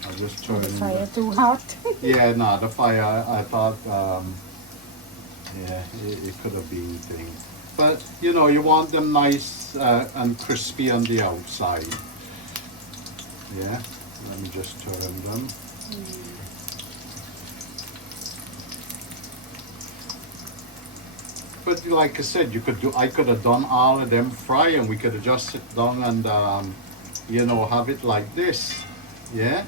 I'll just turn The fire too hot. Yeah, no, the fire, I thought, yeah, it could have been thing. But, you know, you want them nice and crispy on the outside. Yeah, let me just turn them. But like I said, I could have done all of them fry, and we could have just sit down and, have it like this. Yeah?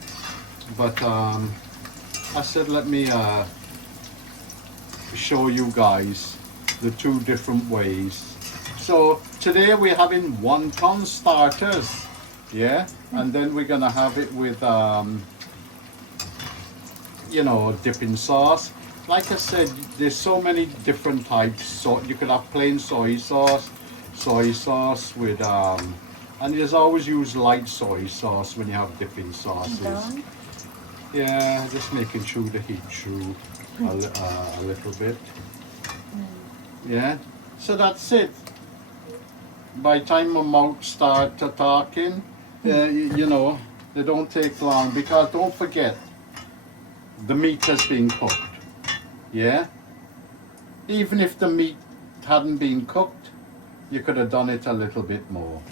But I said, let me show you guys the two different ways. So today we're having wonton starters, yeah, and then we're gonna have it with dipping sauce. Like I said, there's so many different types. So you could have plain soy sauce with and you just always use light soy sauce when you have dipping sauces. Yeah, just making sure the heat through a little bit. Yeah, so that's it. By the time my mouth start talking, they don't take long, because don't forget, the meat has been cooked. Yeah, even if the meat hadn't been cooked, you could have done it a little bit more.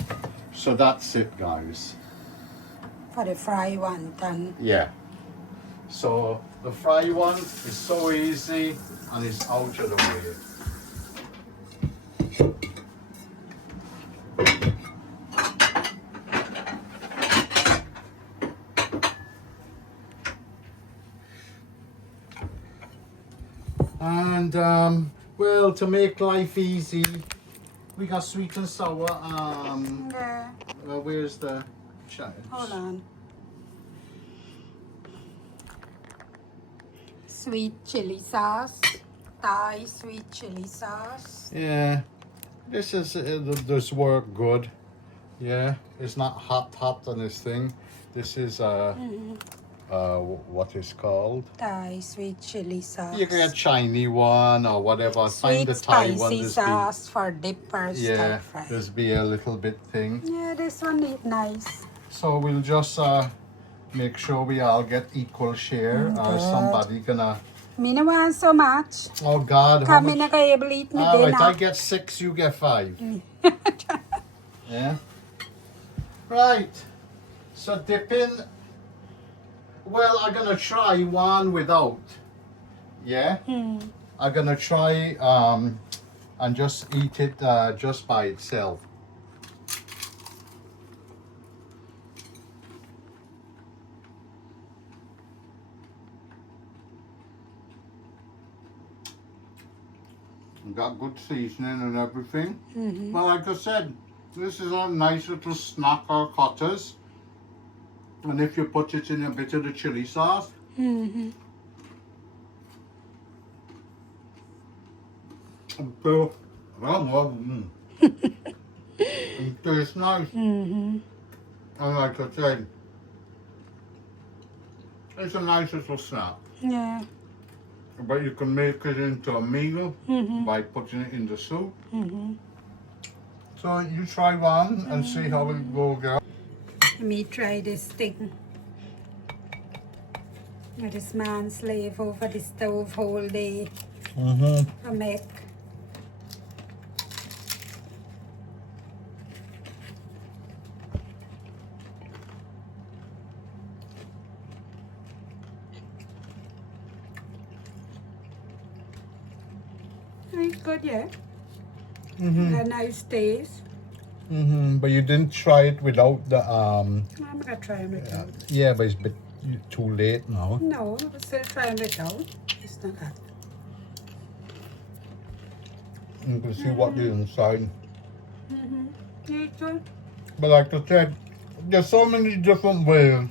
So that's it, guys. For the fry wonton. Yeah. So the fry one is so easy and it's out of the way. And well, to make life easy, we got sweet and sour. Yeah. Where's the chives? Hold on. Sweet chili sauce. Thai sweet chili sauce. Yeah, this work good. Yeah, it's not hot on this thing. This is what is called Thai sweet chili sauce. You can get Chinese one or whatever. Find Sweet the Thai one. spicy sauce for dippers. Yeah, fry. there's be a little bit thing. Yeah, this one is nice. So we'll just make sure we all get equal share. Somebody gonna. Me no want so much. Oh God! Come in, I able eat me All right, dinner. I get 6, you get 5. Yeah. Right. So dipping. Well, I'm gonna try one without. yeah, I'm gonna try and just eat it just by itself. Got good seasoning and everything. Well, like I said, this is a nice little snack or cutters. And if you put it in a bit of the chili sauce, so, it tastes nice. And like I said, it's a nice little snack. Yeah. But you can make it into a meal by putting it in the soup. So you try one and see how it will go. Let me try this thing. This man slave over the stove whole day to make. It's good, yeah. A nice taste. But you didn't try it without the I'm gonna try them without. yeah, but it's a bit too late now. No, I'm still trying without. It's not that. You can see what is inside. Yeah, it's good. But like I said, there's so many different ways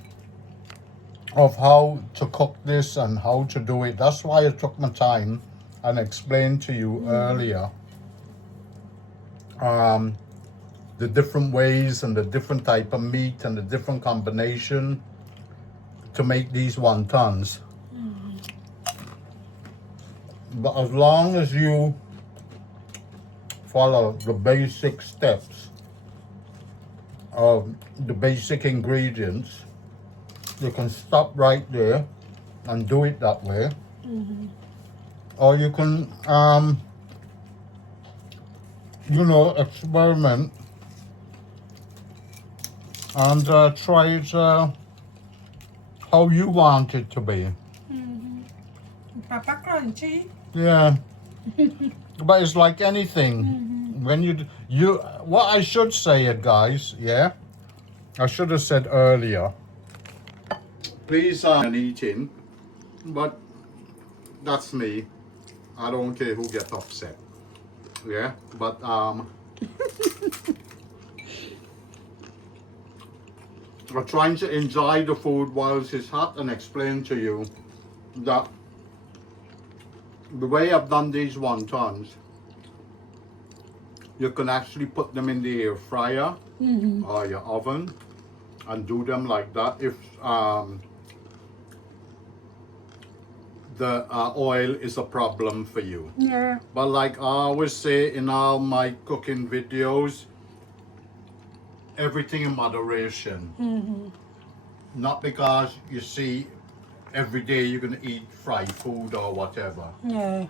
of how to cook this and how to do it. That's why I took my time and explained to you earlier the different ways and the different type of meat and the different combination to make these wontons. But as long as you follow the basic steps of the basic ingredients, you can stop right there and do it that way. Or you can you know, experiment and try it how you want it to be. Papa crunchy. Yeah. But it's like anything. When you what I should say it, guys, yeah, I should have said earlier, please and eating, but that's me. I don't care who gets upset. Yeah, but I'm trying to enjoy the food whilst it's hot and explain to you that the way I've done these wontons, you can actually put them in the air fryer or your oven and do them like that if the oil is a problem for you. Yeah. But like I always say in all my cooking videos, everything in moderation. Not because you see every day you're going to eat fried food or whatever. Yeah.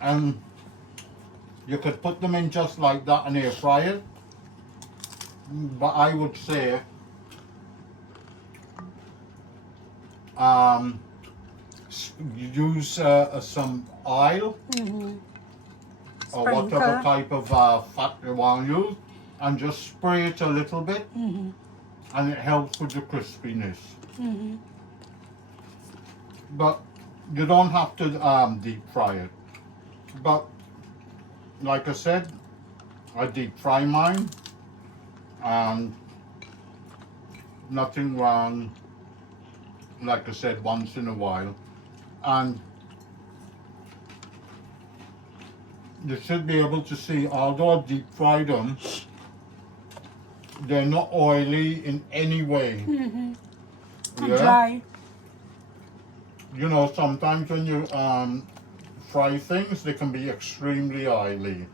And you could put them in just like that and air fry it. But I would say use some oil or whatever type of fat you want to use and just spray it a little bit and it helps with the crispiness. But you don't have to deep fry it. But like I said, I deep fry mine and nothing wrong, like I said, once in a while. And you should be able to see, although I deep fried them, they're not oily in any way. Dry. You know, sometimes when you fry things, they can be extremely oily.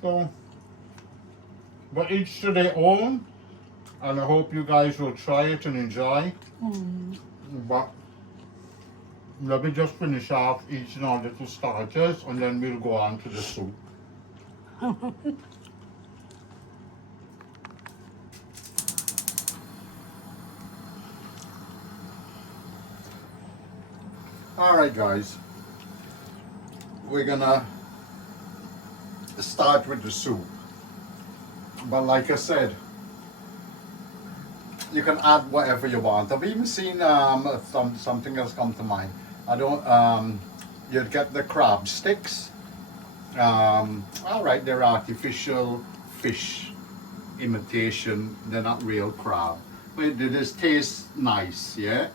So, but each to their own, and I hope you guys will try it and enjoy. But let me just finish off eating our little starters and then we'll go on to the soup. Alright guys, we're gonna start with the soup. But like I said, you can add whatever you want. I've even seen something else come to mind. I don't, you'd get the crab sticks. Alright, they're artificial fish imitation, they're not real crab. But they just taste nice, yeah?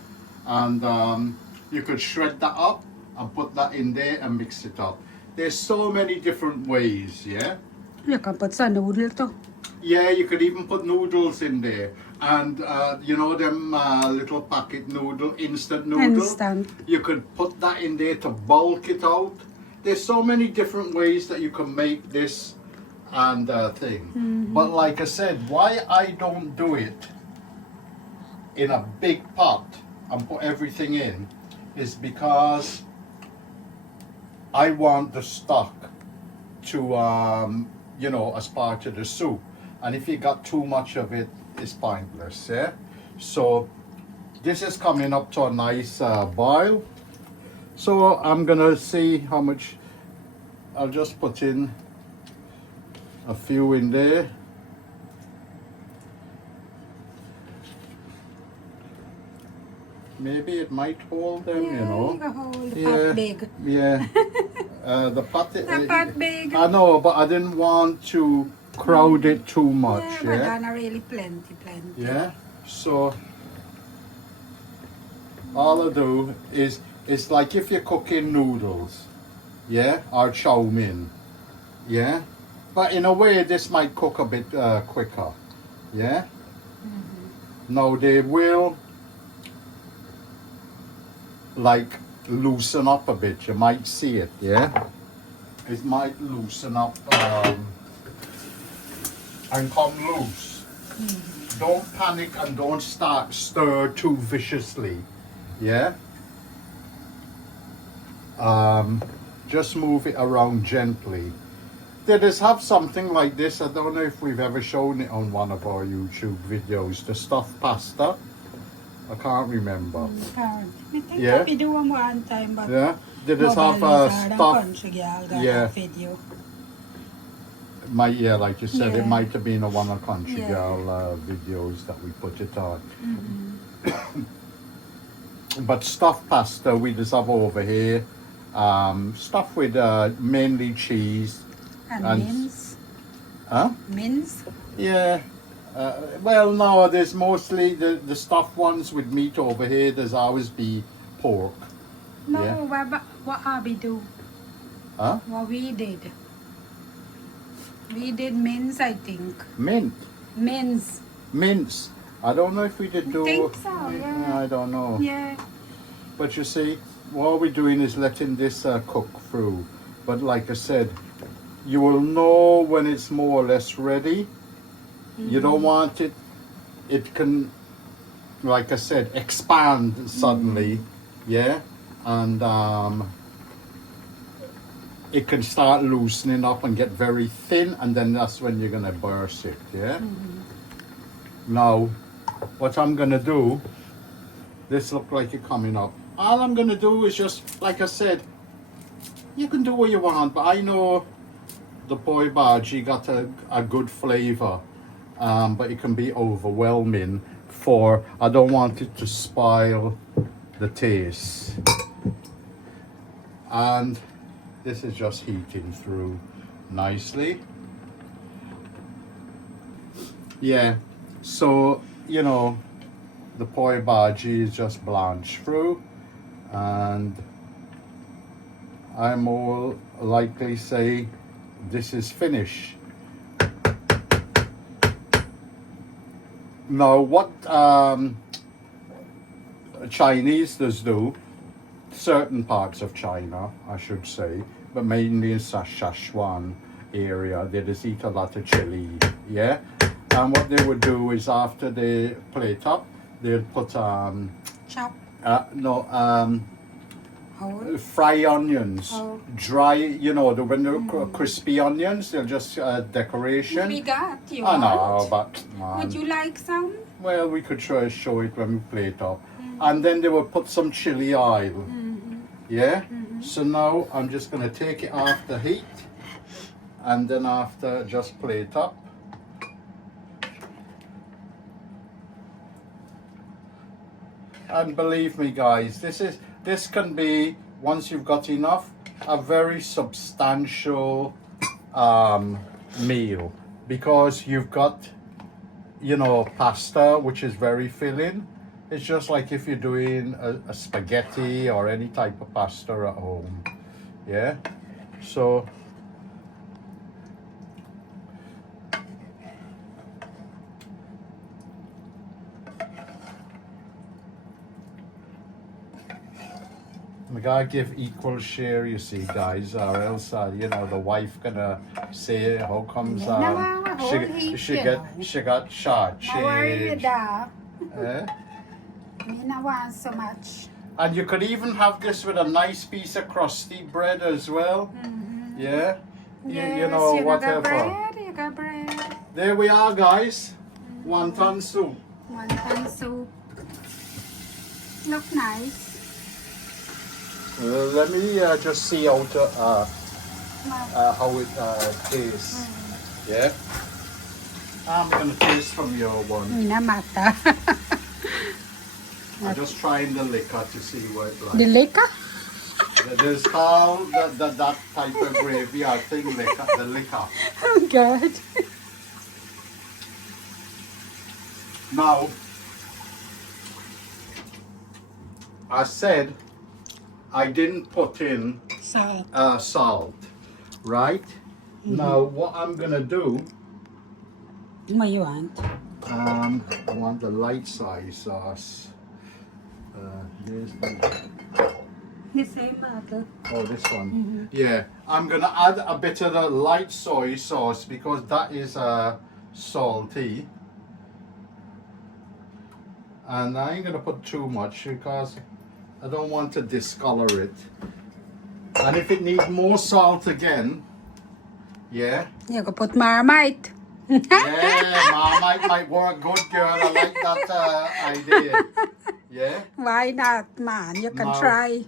And you could shred that up and put that in there and mix it up. There's so many different ways, yeah? You can put some noodle too. Yeah, you could even put noodles in there. And you know them little packet noodle, instant noodle? Instant. You could put that in there to bulk it out. There's so many different ways that you can make this and thing. But like I said, why I don't do it in a big pot and put everything in is because I want the stock to, you know, as part of the soup. And if you got too much of it, it's pointless, yeah? So this is coming up to a nice boil. So I'm gonna see how much, I'll just put in a few in there. Maybe it might hold them, you know. You can hold the Yeah, pot big. yeah. The pot, The pot big. I know, but I didn't want to crowd it too much, Yeah, but yeah? then really plenty. Yeah, so all I do is, it's like if you're cooking noodles, yeah, or chow mein, yeah? But in a way, this might cook a bit quicker, yeah? Now they will like loosen up a bit, you might see it, yeah? It might loosen up and come loose. Don't panic and don't start stir too viciously, yeah? Just move it around gently. They just have something like this. I don't know if we've ever shown it on one of our YouTube videos. The stuffed pasta. I can't remember. I think Yeah. we do one time, but Yeah. They just have stuffed. Yeah. video. Might, yeah, like you said, Yeah. it might have been a one of Country Yeah. Girl videos that we put it on. But stuffed pasta we just have over here. Stuff with mainly cheese. And mince. Huh? Mince. Yeah. Well, no, there's mostly the stuffed ones with meat over here. There's always be pork. No, Yeah. what Abby do? Huh? What we did. We did mince, I think. Mint. Mince. Mince. I don't know if we did I do. think so, yeah. I don't know. Yeah. But you see, what we're doing is letting this cook through. But like I said, you will know when it's more or less ready. You don't want it, it can, like I said, expand suddenly, yeah? And it can start loosening up and get very thin, and then that's when you're gonna burst it, yeah? Now, what I'm gonna do, this look like it coming up. All I'm gonna do is just, like I said, you can do what you want, but I know the poi bhaji got a good flavor, but it can be overwhelming for, I don't want it to spoil the taste. And this is just heating through nicely. Yeah, so, you know, the poi bhaji is just blanched through, and I more likely say this is finished. Now, what Chinese does do, certain parts of China, I should say, but mainly in Sichuan area, they just eat a lot of chili, yeah? And what they would do is after they plate up, they'd put, Chop. Whole. fry onions, Oh. dry, you know, when they're crispy onions, they're just decoration. We got you. I know, want? but man. Would you like some? Well, we could try to show it when we plate up. And then they would put some chili oil Yeah. So now I'm just going to take it off the heat, and then after just plate up. And believe me, guys, this can be, once you've got enough, a very substantial meal, because you've got, you know, pasta, which is very filling. It's just like if you're doing a spaghetti or any type of pasta at home. Yeah. So we gotta give equal share, you see, guys, or else you know, the wife gonna say, how comes she got short change. Eh? Me not want so much. And you could even have this with a nice piece of crusty bread as well. Yeah. Yes, you know, whatever. You got bread. There we are, guys. Wonton soup. Wonton soup. Look nice. Let me just see how it tastes. Yeah. I'm gonna taste from your one. Me not matter. I'm just trying the liquor to see what it's like. The liquor? There's called that type of gravy, I think, liquor, the liquor. Oh God. Now, I said I didn't put in salt, right? Now, what I'm gonna do, What you want? I want the light size sauce. There's The same bottle. oh, this one. Yeah, I'm gonna add a bit of the light soy sauce because that is salty. And I ain't gonna put too much because I don't want to discolor it. And if it needs more salt again, yeah. You can put Marmite. Yeah, Marmite might work good, girl. I like that idea. Yeah. Why not, man? You can No. try.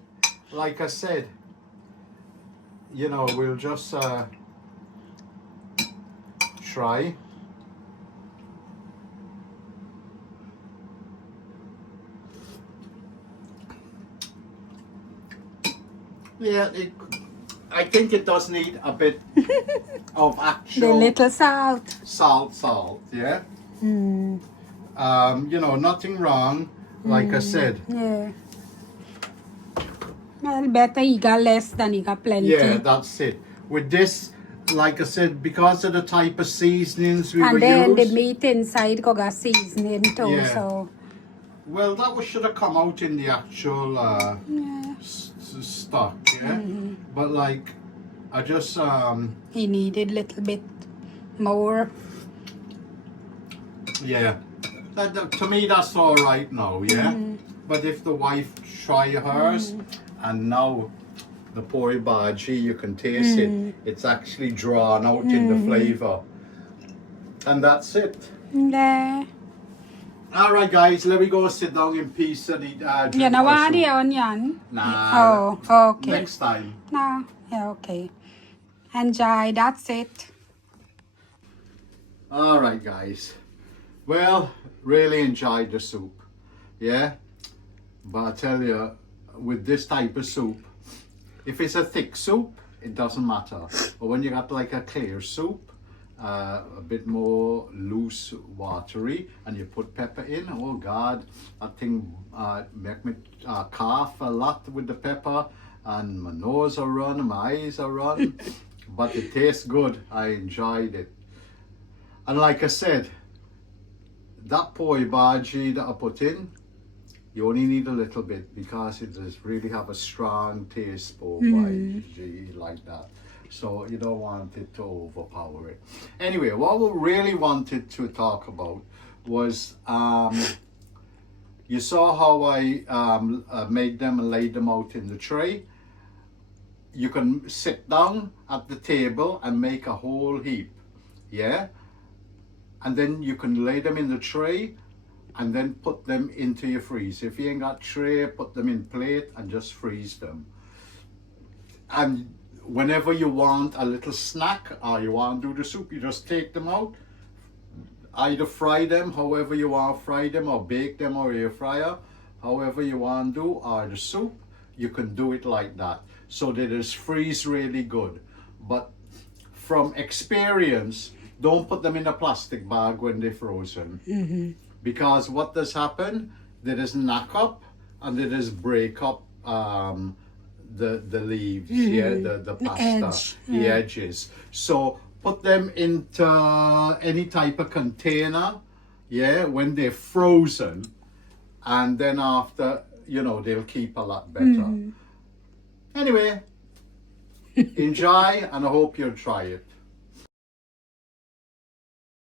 Like I said, you know, we'll just try. Yeah, I think it does need a bit of The actual little salt. salt, yeah? You know, nothing wrong, like I said. Yeah. Well, better he got less than he got plenty. Yeah, that's it. With this, like I said, because of the type of seasonings we And were then the used, meat inside got seasoning too, Yeah. so well, that should have come out in the actual yeah. stock, yeah? But like, I just, He needed a little bit more. yeah. To me, that's all right now, yeah? But if the wife try hers, and now the poi bhaji, you can taste it. It's actually drawn out in the flavor. And that's it. Yeah. All right, guys, let me go sit down in peace and eat. Drink You know my what soup. the onion? Nah. Oh, okay. Next time. No, yeah, okay. Enjoy, that's it. All right, guys. Well, really enjoyed the soup. Yeah? But I tell you, with this type of soup, if it's a thick soup, it doesn't matter. But when you got like a clear soup, a bit more loose, watery, and you put pepper in, oh God, that thing make me cough a lot with the pepper, and my nose are run, my eyes are run. But it tastes good. I enjoyed it. And like I said, that poi bhaji that I put in, you only need a little bit because it does really have a strong taste poi bhaji like that. So you don't want it to overpower it. Anyway, what we really wanted to talk about was, you saw how I made them and laid them out in the tray. You can sit down at the table and make a whole heap, yeah? And then you can lay them in the tray and then put them into your freezer. If you ain't got tray, put them in plate and just freeze them. And whenever you want a little snack or you want to do the soup, you just take them out, either fry them however you want to fry them, or bake them or air fryer, however you want to do, or the soup, you can do it like that. So that it freeze really good. But from experience, don't put them in a plastic bag when they're frozen. Because what does happen, they just knock up and they just break up the leaves, the pasta, the edges. So put them into any type of container, when they're frozen, and then after, they'll keep a lot better. Anyway, enjoy, and I hope you'll try it.